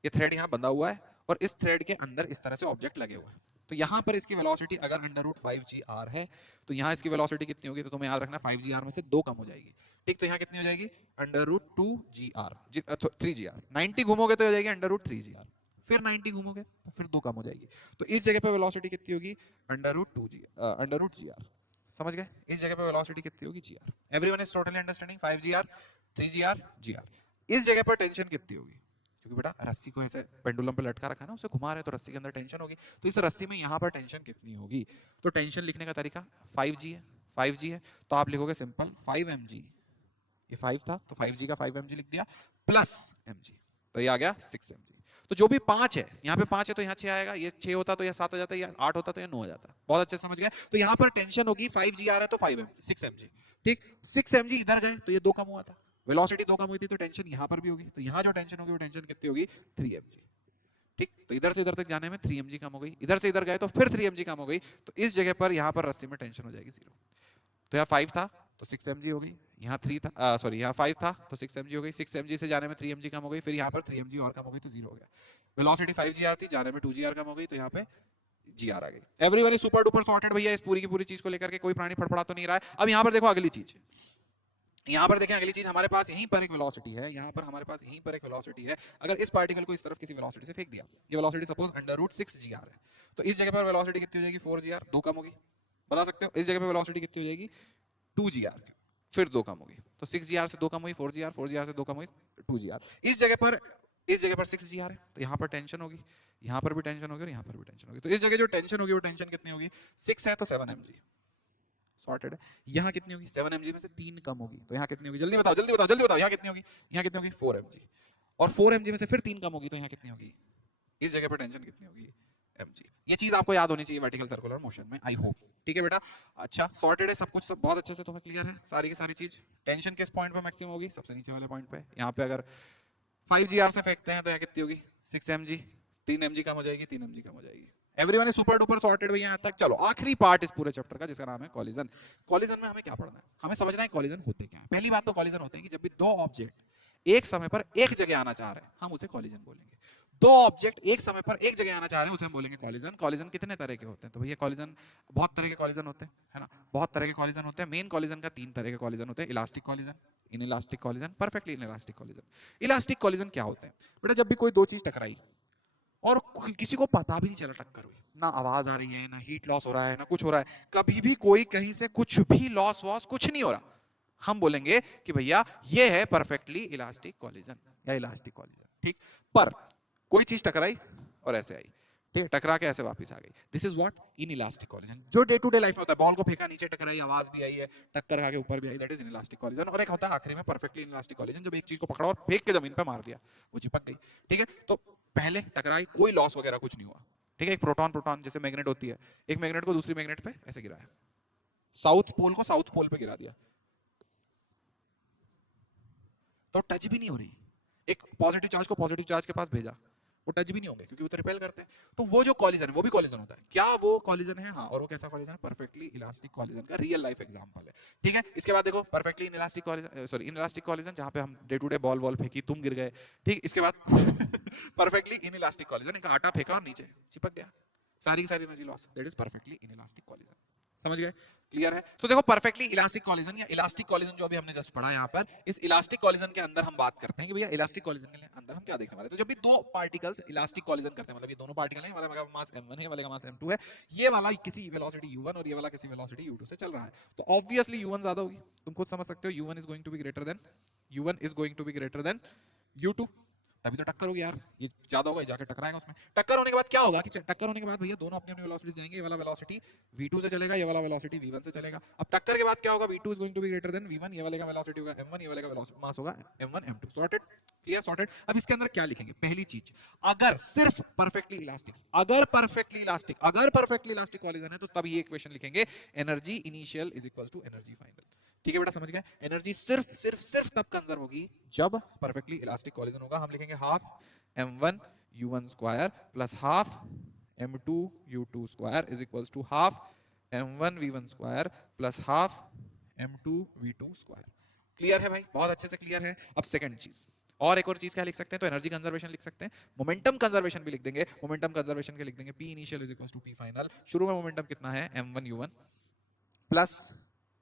ये थ्रेड यहाँ बंधा हुआ है, और इस थ्रेड के अंदर इस तरह से ऑब्जेक्ट लगे हुए हैं, तो यहाँ पर इसकी वेलोसिटी अगर √5 g r है, तो यहाँ इसकी वेलोसिटी कितनी होगी, तो तुम्हें याद रखना 5 g r में से 2 कम हो जाएगी। ठीक, तो यहाँ कितनी हो जाएगी, √2 g r, 3 g r। 90 घूमोगे तो हो जाएगी √3 g r, फिर 90 घूमोगे तो फिर 2 कम हो जाएगी, तो इस जगह पे वेलोसिटी कितनी होगी, √2 g r। समझ गए? इस जगह पे वेलोसिटी कितनी होगी, g r। Everyone is totally understanding? 5 g r, 3 g r, g r। इस जगह पर टेंशन कितनी होगी, क्योंकि बेटा रस्सी को ऐसे पेंडुलम पे लटका रखा है ना, उसे घुमा रहे हैं, तो रस्सी के अंदर टेंशन होगी, तो इस रस्सी में यहाँ पर टेंशन कितनी होगी, तो टेंशन लिखने का तरीका 5g है, 5g है, तो आप लिखोगे सिंपल 5 mg, ये 5 था तो 5g का 5 mg लिख दिया, प्लस mg, तो ये आ गया 6 mg। तो जो भी 5 है, यहाँ पे 5 है तो यहाँ 6 आएगा, ये 6 होता तो यह 7 आ जाता, या 8 होता तो यह 9 आ जाता। बहुत अच्छे समझ गए? तो यहाँ पर टेंशन होगी 5 g आ रहा है तो 6 mg। ठीक, 6 mg इधर गए तो ये 2 कम हुआ था, वेलोसिटी 2 कम हुई थी, तो टेंशन यहाँ पर भी होगी, तो यहाँ जो टेंशन होगी वो टेंशन कितनी होगी, 3 mg। ठीक, तो इधर से इधर तक जाने में 3 mg कम हो गई, इधर से इधर गए तो फिर 3 mg कम हो गई, तो इस जगह पर यहाँ पर रस्सी में टेंशन हो जाएगी 0। तो यहाँ 5 था तो 6 mg हो गई, यहाँ 3 था, सॉरी यहाँ 5 था तो 6 mg हो गई, 6 mg से जाने में 3 mg कम हो गई, फिर यहाँ पर 3 mg और कम हो गई तो 0 हो गया। वेलोसिटी 5 g r थी, जाने में 2 g r कम हो गई, तो यहाँ पे g r आ गई। Everyone is super duper sorted भैया, इस पूरी की पूरी चीज को लेकर के कोई प्राणी फड़फड़ा तो नहीं रहा है। अब यहाँ पर देखो अगली चीज, यहाँ पर देखें अगली चीज, हमारे पास यहीं पर एक वेलोसिटी है, यहाँ पर हमारे पास यहीं पर एक वेलोसिटी है। अगर इस पार्टिकल को इस तरफ किसी वेलोसिटी से फेंक दिया, ये वेलोसिटी सपोज √6 g r है, तो इस जगह पर वेलोसिटी कितनी हो जाएगी, 4 g r, 2 कम होगी, बता सकते हो? इस जगह पर वेलोसिटी कितनी हो जाएगी, 2 g r, फिर 2 कम होगी, तो 6 g r से 2 कम हुई 4 g r, 4 g r से 2 कम हुई 2 g r। इस जगह पर 6 g r है, तो यहाँ पर टेंशन होगी, यहाँ पर भी टेंशन होगी और यहाँ पर भी टेंशन होगी, तो इस जगह जो टेंशन होगी वो टेंशन कितनी होगी, 6 है तो 7 mg। सॉर्टेड है। यहाँ कितनी होगी, 7 mg में से 3 कम होगी, तो यहाँ कितनी होगी, जल्दी बताओ जल्दी बताओ जल्दी बताओ, यहाँ कितनी होगी, यहाँ कितनी होगी 4 mg, और 4 mg में से फिर 3 कम होगी, तो यहाँ कितनी होगी, इस जगह पर टेंशन कितनी होगी mg। ये चीज आपको याद होनी चाहिए वर्टिकल सर्कुलर मोशन में, आई होप। ठीक है बेटा, अच्छा सॉर्टेड है सब कुछ, सब बहुत अच्छे से तुम्हें क्लियर है सारी की सारी चीज। टेंशन किस पॉइंट पे मैक्सिमम होगी? सबसे नीचे वाले पॉइंट पे। यहाँ पे अगर 5 GR से फेंकते हैं तो यहाँ कितनी होगी? 6 mg। 3 mg कम हो जाएगी, 3 mg कम हो जाएगी। Everyone is super duper sorted भैया यहाँ तक। चलो आखिरी पार्ट इस पूरे चैप्टर का जिसका नाम है कॉलिजन। कॉलिजन में हमें क्या पढ़ना है? हमें समझना है कॉलिजन होते क्या है। पहली बात तो कॉलिजन होते हैं कि जब भी दो ऑब्जेक्ट एक समय पर एक जगह आना चाह रहे हैं हम उसे कॉलिजन बोलेंगे। दो ऑब्जेक्ट एक समय पर एक जगह आना चाह रहे हैं उसे हम बोलेंगे कॉलिजन। कॉलिजन कितने तरह के होते हैं? तो भैया कॉलिजन बहुत तरह के कॉलिजन होते हैं, है ना, बहुत तरह के कॉलिजन होते हैं। मेन कॉलिजन का 3 तरह के कॉलिजन होते हैं, elastic collision, inelastic collision, perfectly inelastic collision. Elastic collision क्या होते हैं बेटा? जब भी कोई दो चीज टकराई और किसी को पता भी नहीं चला टक्कर हुई, ना आवाज आ रही है, ना हीट लॉस हो रहा है, ना कुछ हो रहा है, कभी भी कोई कहीं से कुछ भी लॉस वॉस कुछ नहीं हो रहा, हम बोलेंगे कि भैया ये है परफेक्टली इलास्टिक कॉलिजन या इलास्टिक कॉलिजन। ठीक, पर कोई चीज टकराई और ऐसे आई, ठीक है, टकरा के ऐसे वापस आ गई, this is what? Inelastic collision. जो डे टू डे लाइफ में होता है, बॉल को फेंका नीचे टकराई, आवाज भी आई है, टक्कर खा के ऊपर भी आई, दैट इज इनइलास्टिक कॉलिजन। और एक होता है आखिरी में परफेक्टली इनइलास्टिक कॉलिजन, जब एक चीज को पकड़ा और फेंक के जमीन पे मार दिया, वो चिपक गई। ठीक है, तो पहले टकराई, कोई लॉस वगैरह कुछ नहीं हुआ। ठीक है, एक प्रोटॉन प्रोटॉन जैसे मैग्नेट होती है, एक मैग्नेट को दूसरी मैग्नेट पे ऐसे गिराया, साउथ पोल को साउथ पोल पे गिरा दिया, तो टच भी नहीं हो रही। एक पॉजिटिव चार्ज को पॉजिटिव चार्ज के पास भेजा, वो टच भी नहीं होंगे क्योंकि वो तो रिपेल करते हैं। तो वो जो कॉलिजन है वो भी कॉलिजन होता है। क्या वो कॉलिजन है? हाँ। और वो कैसा कॉलिजन है? परफेक्टली इलास्टिक कॉलिजन का रियल लाइफ एग्जांपल है। ठीक है, इसके बाद देखो perfectly inelastic collision, sorry inelastic collision जहां पे हम day to day ball wall फेंकी, तुम गिर गए। ठीक, इसके बाद परफेक्टली इनइलास्टिक कॉलिजन, एक आटा फेंका और नीचे चिपक गया, सारी की सारी energy loss, that is perfectly inelastic collision. समझ गए? क्लियर है? तो देखो परफेक्टली इलास्टिक कॉलिजन या इलास्टिक कॉलिजन जो अभी हमने जस्ट पढ़ा यहाँ पर, इस इलास्टिक कॉलिजन के अंदर हम बात करते हैं कि भैया इलास्टिक कॉलिजन के अंदर हम क्या देखने वाले हैं। तो जब भी दो पार्टिकल्स इलास्टिक कॉलिजन करते हैं, मतलब ये दोनों पार्टिकल हैं, वाले का मास m1 है, वाले का मास m2 है, ये वाला किसी वेलोसिटी u1 और ये वाला किसी वेलोसिटी u2 से चल रहा है, तो ऑब्वियसली u1 ज्यादा होगी। तुम खुद समझ सकते हो, u1 is going to be greater than u2, तभी तो टक्कर होगी यार। ये ज्यादा होगा, जाके टकराएगा उसमें। टक्कर होने के बाद क्या होगा कि टक्कर होने के बाद भैया दोनों अपनी अपनी वेलोसिटी जाएंगे, ये वाला वेलोसिटी v2 से चलेगा, ये वाला वेलोसिटी v1 से चलेगा। अब टक्कर के बाद क्या होगा? v2 is going to be greater than v1, ये वाले का वेलोसिटी होगा m1, ये वाले का मास होगा m1 m2। Sorted? Clear? Sorted. अब इसके अंदर क्या लिखेंगे? पहली चीज, अगर सिर्फ परफेक्टली इलास्टिक, अगर परफेक्टली इलास्टिक कॉलिजन है तो तब ये इक्वेशन लिखेंगे, energy initial is equal to energy final. ठीक है बेटा, समझ गए? एनर्जी सिर्फ तब कंजर्व होगी जब परफेक्टली इलास्टिक कॉलिजन होगा। हम लिखेंगे half m1 u1 square plus half m2 u2 square is equals to half m1 v1 square plus half m2 v2 square. Clear है भाई? बहुत अच्छे से क्लियर है। अब सेकंड चीज, और एक और चीज क्या लिख सकते हैं? तो एनर्जी कंजर्वेशन लिख सकते हैं, मोमेंटम कंजर्वेशन भी लिख देंगे। मोमेंटम कंजर्वेशन के लिख देंगे p initial is equals to p final. शुरू में मोमेंटम कितना है? m1 u1 plus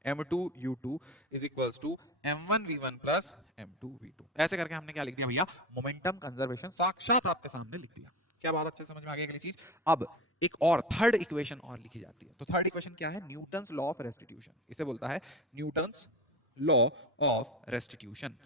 m2 u2 is equals to m1 v1 plus m2 v2। ऐसे करके हमने क्या लिख दिया भैया? मोमेंटम कंजर्वेशन साक्षात आपके सामने लिख दिया। क्या बात अच्छे समझ में आ गई? अगली चीज, अब एक और थर्ड इक्वेशन और लिखी जाती है। तो थर्ड इक्वेशन क्या है? Newton's law of restitution. इसे बोलता है न्यूटन्स लॉ ऑफ रेस्टिट्यूशन।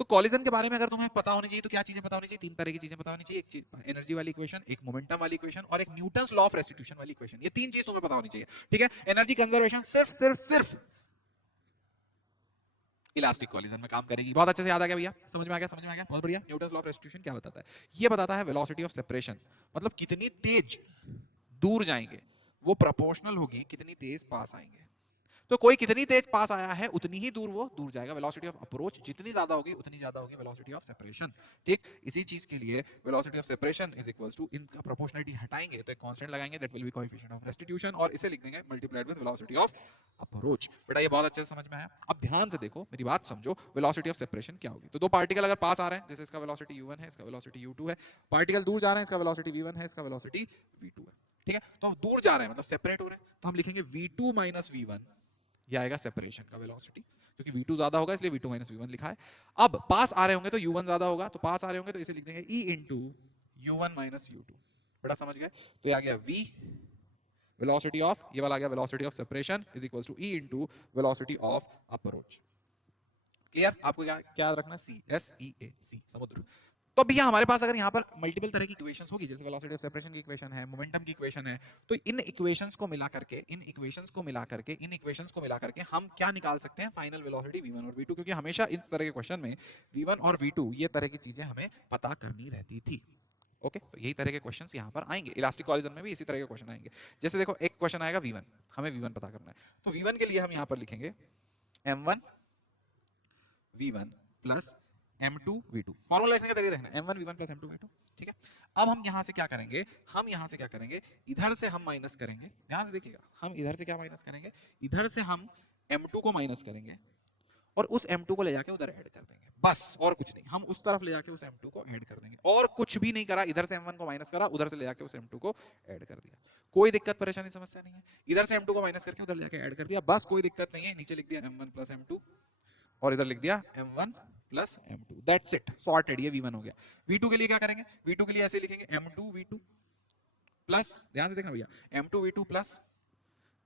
तो कॉलिजन के बारे में अगर तुम्हें पता होनी चाहिए तो क्या चीजें पता होनी चाहिए? 3 तरह की चीजें पता होनी चाहिए, एक चीज एनर्जी वाली इक्वेशन, एक मोमेंटम वाली इक्वेशन और एक न्यूटन्स लॉ ऑफ रेस्टिट्यूशन वाली इक्वेशन। ये 3 चीज तुम्हें पता होनी चाहिए। ठीक है, एनर्जी कंजर्वेशन सिर्फ इलास्टिक कॉलिजन में काम करेगी। बहुत अच्छे से याद आ गया भैया? समझ में आ गया? बहुत बढ़िया। न्यूटन्स लॉ ऑफ रेस्टिट्यूशन क्या बताता है? ये बताता है वेलोसिटी ऑफ सेपरेशन, मतलब कितनी तेज दूर जाएंगे वो प्रोपोर्शनल होगी कितनी तेज पास आएंगे। तो कोई कितनी तेज पास आया है उतनी ही दूर वो दूर जाएगा। वेलोसिटी ऑफ अप्रोच जितनी ज्यादा होगी उतनी ज्यादा होगी वेलोसिटी ऑफ सेपरेशन। ठीक, इसी चीज के लिए velocity of separation is equals to, इनका प्रोपोर्शनलिटी हटाएंगे तो एक कांस्टेंट लगाएंगे, that will be coefficient of restitution, और इसे लिख देंगे multiplied with velocity of approach. बेटा ये बहुत अच्छे से समझ में आया? अब ध्यान से देखो, मेरी बात समझो, वेलोसिटी ऑफ सेपरेशन क्या होगी। तो दो पार्टिकल अगर पास आ रहे हैं, जैसे इसका वेलोसिटी u1 है, इसका वेलोसिटी u2 है, पार्टिकल दूर जा रहे हैं, इसका वेलोसिटी v1 है, इसका वेलोसिटी v2 है। ठीक है, तो दूर जा रहे हैं मतलब सेपरेट हो रहे हैं, तो हम लिखेंगे v2 माइनस v1, ये आएगा सेपरेशन का वेलोसिटी, क्योंकि v2 ज्यादा होगा इसलिए v2 माइनस v1 लिखा है। अब पास आ रहे होंगे तो u1 ज्यादा होगा, तो पास आ रहे होंगे तो इसे लिख देंगे e into u1 minus u2। बेटा समझ गए? तो ये आ गया v वेलोसिटी ऑफ, ये वाला आ गया velocity of separation is equals to e into velocity of approach. Clear? आपको क्या याद रखना? C समुद्र। तो भैया हमारे पास अगर यहाँ पर मल्टीपल तरह की इक्वेशंस होगी, जैसे वेलोसिटी ऑफ सेपरेशन की इक्वेशन है, मोमेंटम की इक्वेशन है, तो इन इक्वेशंस को मिला करके हम क्या निकाल सकते हैं? फाइनल वेलोसिटी v1 और v2, क्योंकि हमेशा इस तरह के क्वेश्चन में v1 और v2 ये तरह की चीजें हमें पता करनी रहती थी। ओके, तो यही तरह के क्वेश्चंस यहाँ पर आएंगे, इलास्टिक कॉलिजन में भी इसी तरह के क्वेश्चन आएंगे। जैसे देखो एक क्वेश्चन आएगा V1, हमें V1 पता करना है, तो V1 के लिए हम यहाँ पर लिखेंगे M1 V1 plus M2 V2, formula लिखने का तरीका देखना, M1 V1 plus M2 V2, ठीक है। अब हम यहाँ से क्या करेंगे, हम यहाँ से क्या करेंगे, इधर से हम माइनस करेंगे, ध्यान से देखिएगा, हम इधर से क्या माइनस करेंगे, इधर से हम M2 को माइनस करेंगे और उस M2 को ले जाके उधर ऐड कर देंगे, बस और कुछ नहीं, हम उस तरफ ले जाके उस M2 को ऐड कर देंगे, और कुछ भी नहीं करा, इधर से M1 को माइनस करा, उधर से ले जाके उस M2 को ऐड कर दिया, कोई दिक्कत परेशानी समस्या नहीं है। इधर से M2 को माइनस करके उधर ले जाके ऐड कर दिया, बस कोई दिक्कत नहीं है, नीचे लिख दिया M1 प्लस M2 और इधर लिख दिया M1 plus M2, that's it, sorted, ये V1 हो गया। V2 के लिए क्या करेंगे, V2 के लिए ऐसे लिखेंगे M2 V2 प्लस, ध्यान से देखना भैया, M2 V2 plus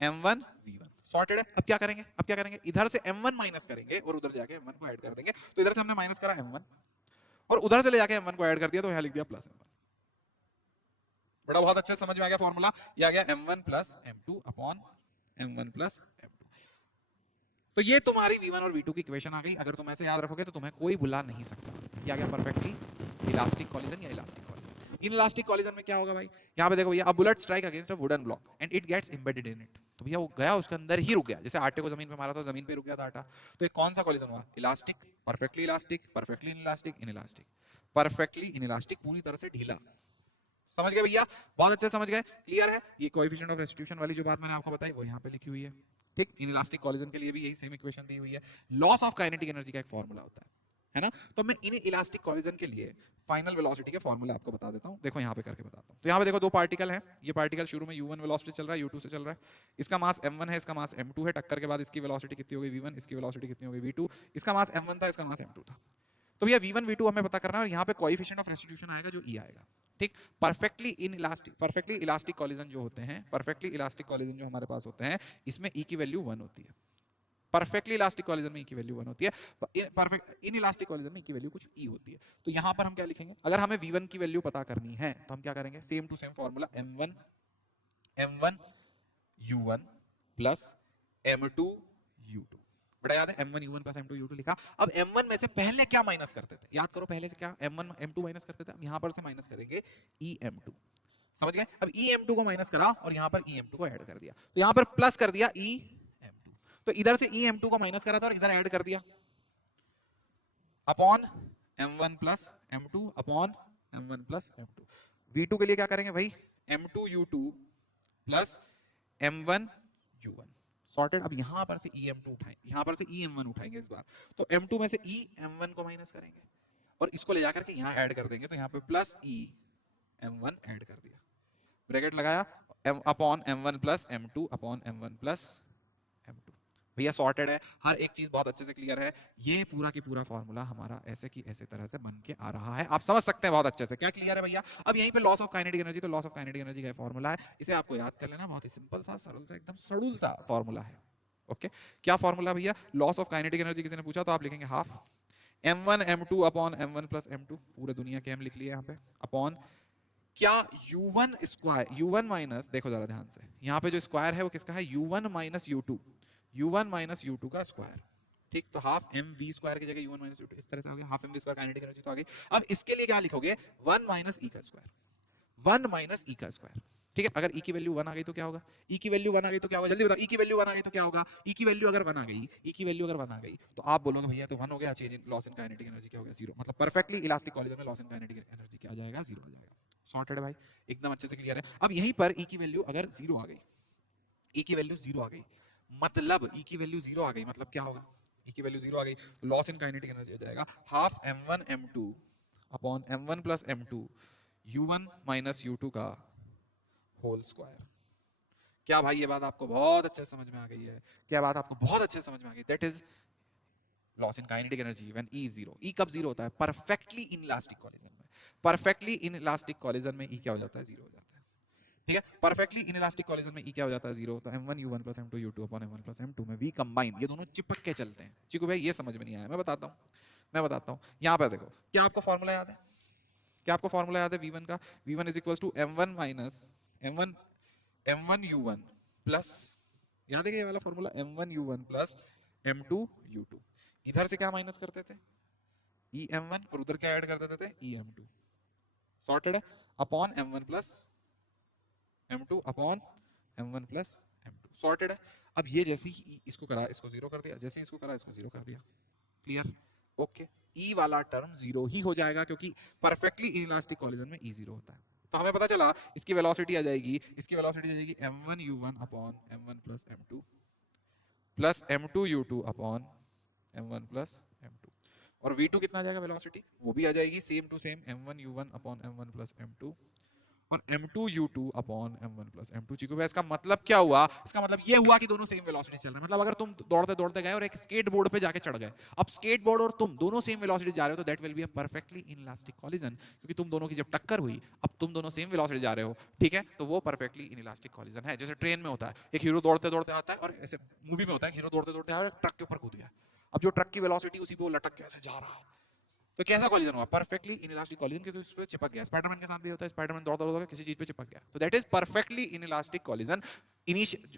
M1 V1, sorted है। अब क्या करेंगे, अब क्या करेंगे, इधर से M1 माइनस करेंगे और उधर जाके M1 को ऐड कर देंगे, तो इधर से हमने माइनस करा M1 और उधर से ले जाके M1 को ऐड कर दिया, तो यहां लिख दिया प्लस M1। बड़ा बहुत अच्छे से समझ में आ गया फॉर्मूला, ये आ गया M1 plus M2 upon M1 plus M2। तो ये तुम्हारी V1 और V2 की इक्वेशन आ गई, अगर तुम ऐसे याद रखोगे तो तुम्हें कोई भुला नहीं सकता। ये आ गया परफेक्टली इलास्टिक कॉलिजन या elastic collision. Inelastic collision में क्या होगा भाई, यहाँ पे देखो भैया, a bullet strike against a wooden block and it gets embedded in it, तो भैया वो गया उसके अंदर ही रुक गया, जैसे आटे को जमीन पे मारा था जमीन पे रुक गया था आटा, तो ये कौन सा कॉलिजन हुआ, elastic, perfectly elastic, perfectly inelastic, inelastic, perfectly inelastic, पूरी तरह से ढीला। समझ गए भैया, बहुत अच्छे समझ गए, क्लियर है। ये कोएफिशिएंट ऑफ रेस्टिट्यूशन वाली जो बात मैंने आपको बताई वो यहाँ पे लिखी हुई है, ठीक। इनइलास्टिक कॉलिजन के लिए भी यही सेम इक्वेशन दी हुई है, लॉस ऑफ काइनेटिक एनर्जी का एक फार्मूला होता है ना। तो मैं इन इलास्टिक कॉलिजन के लिए फाइनल वेलोसिटी के फार्मूला आपको बता देता हूं, देखो यहाँ पे करके बताता हूं। तो यहाँ पे देखो दो पार्टिकल हैं, ये पार्टिकल शुरू में u1 वेलोसिटी चल रहा है, u2 से चल रहा है, इसका मास m1 है, इसका मास m2 है, टक्कर के बाद इसकी वेलोसिटी कितनी हो गई v1, इसकी वेलोसिटी कितनी हो गई v2, इसका मास m1 था, इसका मास m2 था। तो भैया v1 v2 हमें पता करना है और यहाँ पे कोएफिशिएंट ऑफ रेस्टिट्यूशन आएगा जो e आएगा, ठीक। परफेक्टली इलास्टिक कॉलिजन जो होते हैं, परफेक्टली इलास्टिक कॉलिजन जो हमारे पास होते हैं, इसमें e की वैल्यू 1 होती है, परफेक्टली इलास्टिक कॉलिजन में e की वैल्यू 1 होती है, परफेक्ट इन इलास्टिक कॉलिजन में e की वैल्यू कुछ e होती है। तो यहाँ पर हम क्या लिखेंगे, अगर हमें v1 की वैल्यू पता करनी है तो हम क्या करेंगे, same to same formula m1 u1 plus m2 u2, बड़ा याद है, m1 u1 plus m2 u2 लिखा। अब m1 में से पहले क्या माइनस करते थे, याद करो, पहले से क्या m1 m2 माइनस करते थे, अब यहाँ पर से माइनस करेंगे em2, समझ गए। अब em2 को माइनस करा और यहाँ पर em2 को ऐड कर दिया, तो यहाँ पर प्लस कर दिया em2, तो इधर से em2 को माइनस करा था और इधर ऐड कर दिया, upon m1 plus m2 upon m1 plus m2। v2 के लिए क्या करेंगे भाई, m2 u2 plus m1 u1, sorted. अब यहां पर से em2 उठाएंगे, यहां पर से em1 उठाएंगे इस बार, तो m2 में से em1 को माइनस करेंगे और इसको ले जाकर के यहां ऐड कर देंगे, तो यहां पे प्लस em1 ऐड कर दिया, ब्रैकेट लगाया, upon m1 plus m2 upon m1 plus m2। भैया सॉर्टेड है, हर एक चीज बहुत अच्छे से क्लियर है, ये पूरा की पूरा फॉर्मूला हमारा ऐसे की ऐसे तरह से बन के आ रहा है, आप समझ सकते हैं बहुत अच्छे से, क्या क्लियर है भैया। अब यहीं पे लॉस ऑफ काइनेटिक एनर्जी, तो लॉस ऑफ काइनेटिक एनर्जी का फॉर्मूला है, इसे आपको याद कर लेना, बहुत ही सिंपल सा, सरल सा, एकदम सड़ुल सा फॉर्मूला है। ओके, क्या फॉर्मूला भैया, लॉस ऑफ काइनेटिक एनर्जी किसी ने पूछा तो आप लिखेंगे half m1 m2 upon m1 plus m2, पूरे दुनिया के m लिख लिए यहाँ पे, अपॉन क्या u1 स्क्वायर, u1 माइनस, देखो जरा ध्यान से, यहाँ पे जो स्क्वायर है वो किसका है, u1 minus u1 minus u2 का स्क्वायर, ठीक। तो हाफ mv स्क्वायर की जगह u1 माइनस u2, इस तरह से आ गया, half mv square kinetic energy तो आ गई। अब इसके लिए क्या लिखोगे, 1 माइनस e का स्क्वायर, 1 माइनस e का स्क्वायर, ठीक है। अगर e की वैल्यू 1 आ गई तो क्या होगा, e की वैल्यू 1 आ गई तो क्या होगा, जल्दी बताओ, e की वैल्यू 1 आ गई तो क्या होगा, e की वैल्यू अगर 1 आ गई, e की वैल्यू अगर 1 आ गई तो आप बोलोगे भैया तो 1 हो गया, change in loss in kinetic energy क्या हो गया, 0, मतलब परफेक्टली इलास्टिक कॉलिजन में लॉस इन काइनेटिक एनर्जी क्या आ जाएगा, 0 आ जाएगा, सॉर्टेड है भाई, एकदम अच्छे से क्लियर है। अब यहीं पर e की वैल्यू अगर 0 आ गई, e की वैल्यू 0 आ गई, मतलब e की वैल्यू 0 आ गई, मतलब क्या होगा, e की वैल्यू 0 आ गई तो लॉस इन काइनेटिक एनर्जी हो जाएगा half m1 m2 upon m1 plus m2 u1 minus u2 का होल स्क्वायर। क्या भाई ये बात आपको बहुत अच्छे से समझ में आ गई है, क्या बात आपको बहुत अच्छे से समझ में आ गई, that is loss in kinetic energy when e 0। e कब 0 होता है, परफेक्टली इनइलास्टिक कॉलिजन में, परफेक्टली इनइलास्टिक कॉलिजन में e क्या हो जाता है, 0 हो जाता है, ठीक है। परफेक्टली इनइलास्टिक कॉलिजन में e क्या हो जाता है, 0, तो m1 u1 plus m2 u2 upon m1 plus m2 में v कंबाइन, ये दोनों चिपक के चलते हैं। चिकू भाई ये समझ में नहीं आया, मैं बताता हूँ, यहाँ पे देखो, क्या आपको फॉर्मूला याद है, क्या आपको फॉर्मूला याद है v1 का, v1 is equal to m1 minus m1 u1 plus, याद है ये वाला formula, m1 u1 plus m2 u2, इधर से क्या माइनस करते थे em1 और उधर क्या ऐड कर देते थे em2, सॉर्टेड है। Upon m1 plus m2 upon m1 plus m2। Sorted है। अब ये जैसे ही इसको करा इसको जीरो कर दिया, जैसे ही इसको करा इसको जीरो कर दिया। क्लियर? ओके। ई वाला टर्म जीरो ही हो जाएगा क्योंकि परफेक्टली इनइलास्टिक कॉलिजन में ई जीरो होता है। तो हमें पता चला इसकी वेलोसिटी आ जाएगी, इसकी वेलोसिटी आ जाएगी m1 u1 upon m1 plus m2 plus m2 u2 upon m1 plus m2। और v2 कितना आ जाएगा वेलोसिटी, वो भी आ जाएगी same to same m1 u1 upon m1 plus m2 और m2 u2 upon m1 plus m2। चीकू भाई इसका मतलब क्या हुआ? इसका मतलब ये हुआ कि दोनों सेम वेलोसिटी चल रहे हैं। मतलब अगर तुम दौड़ते दौड़ते गए और एक स्केट बोर्ड पे जाके चढ़ गए, अब स्केट बोर्ड और तुम दोनों सेम वेलोसिटी जा रहे हो, तो that will be a perfectly inelastic collision, क्योंकि तुम दोनों की जब टक्कर हुई, अब तुम दोनों सेम वेलोसिटी जा रहे हो, ठीक है, तो वो परफेक्टली इनइलास्टिक कॉलिजन है। जैसे ट्रेन में होता है, एक हीरो दौड़ते दौड़ते आता है, और ऐसे मूवी में होता है हीरो दौड़ते दौड़ते आया और ट्रक के ऊपर कूद गया। अब जो ट्रक की वेलोसिटी उसी पे वो लटक के ऐसे जा रहा है, तो कैसा कॉलिजन हुआ? परफेक्टली इनइलास्टिक कॉलिजन, क्योंकि उस पे चिपक गया। स्पाइडरमैन के साथ भी होता है, स्पाइडरमैन दौड़ता दौड़ता किसी चीज पे चिपक गया, तो that is perfectly inelastic collision.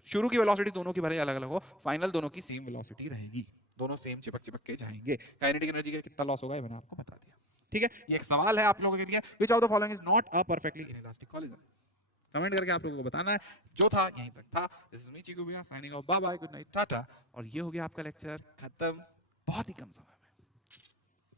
शुरू की वेलोसिटी दोनों की भले अलग अलग हो, फाइनल दोनों की सेम वेलोसिटी रहेगी, दोनों सेम चिपक चिपक के जाएंगे। काइनेटिक एनर्जी का कितना लॉस होगा ये मैंने आपको बता दिया। ठीक है, ये एक सवाल है आप लोगों के लिए, which of the following is not a perfectly inelastic collision? Comment करके आप लोगों को बताना है। जो था यहीं तक था। दिस इज मी चिकू भैया, signing off, bye bye, good night, tata. और ये हो गया आपका लेक्चर खत्म, बहुत ही कम समय।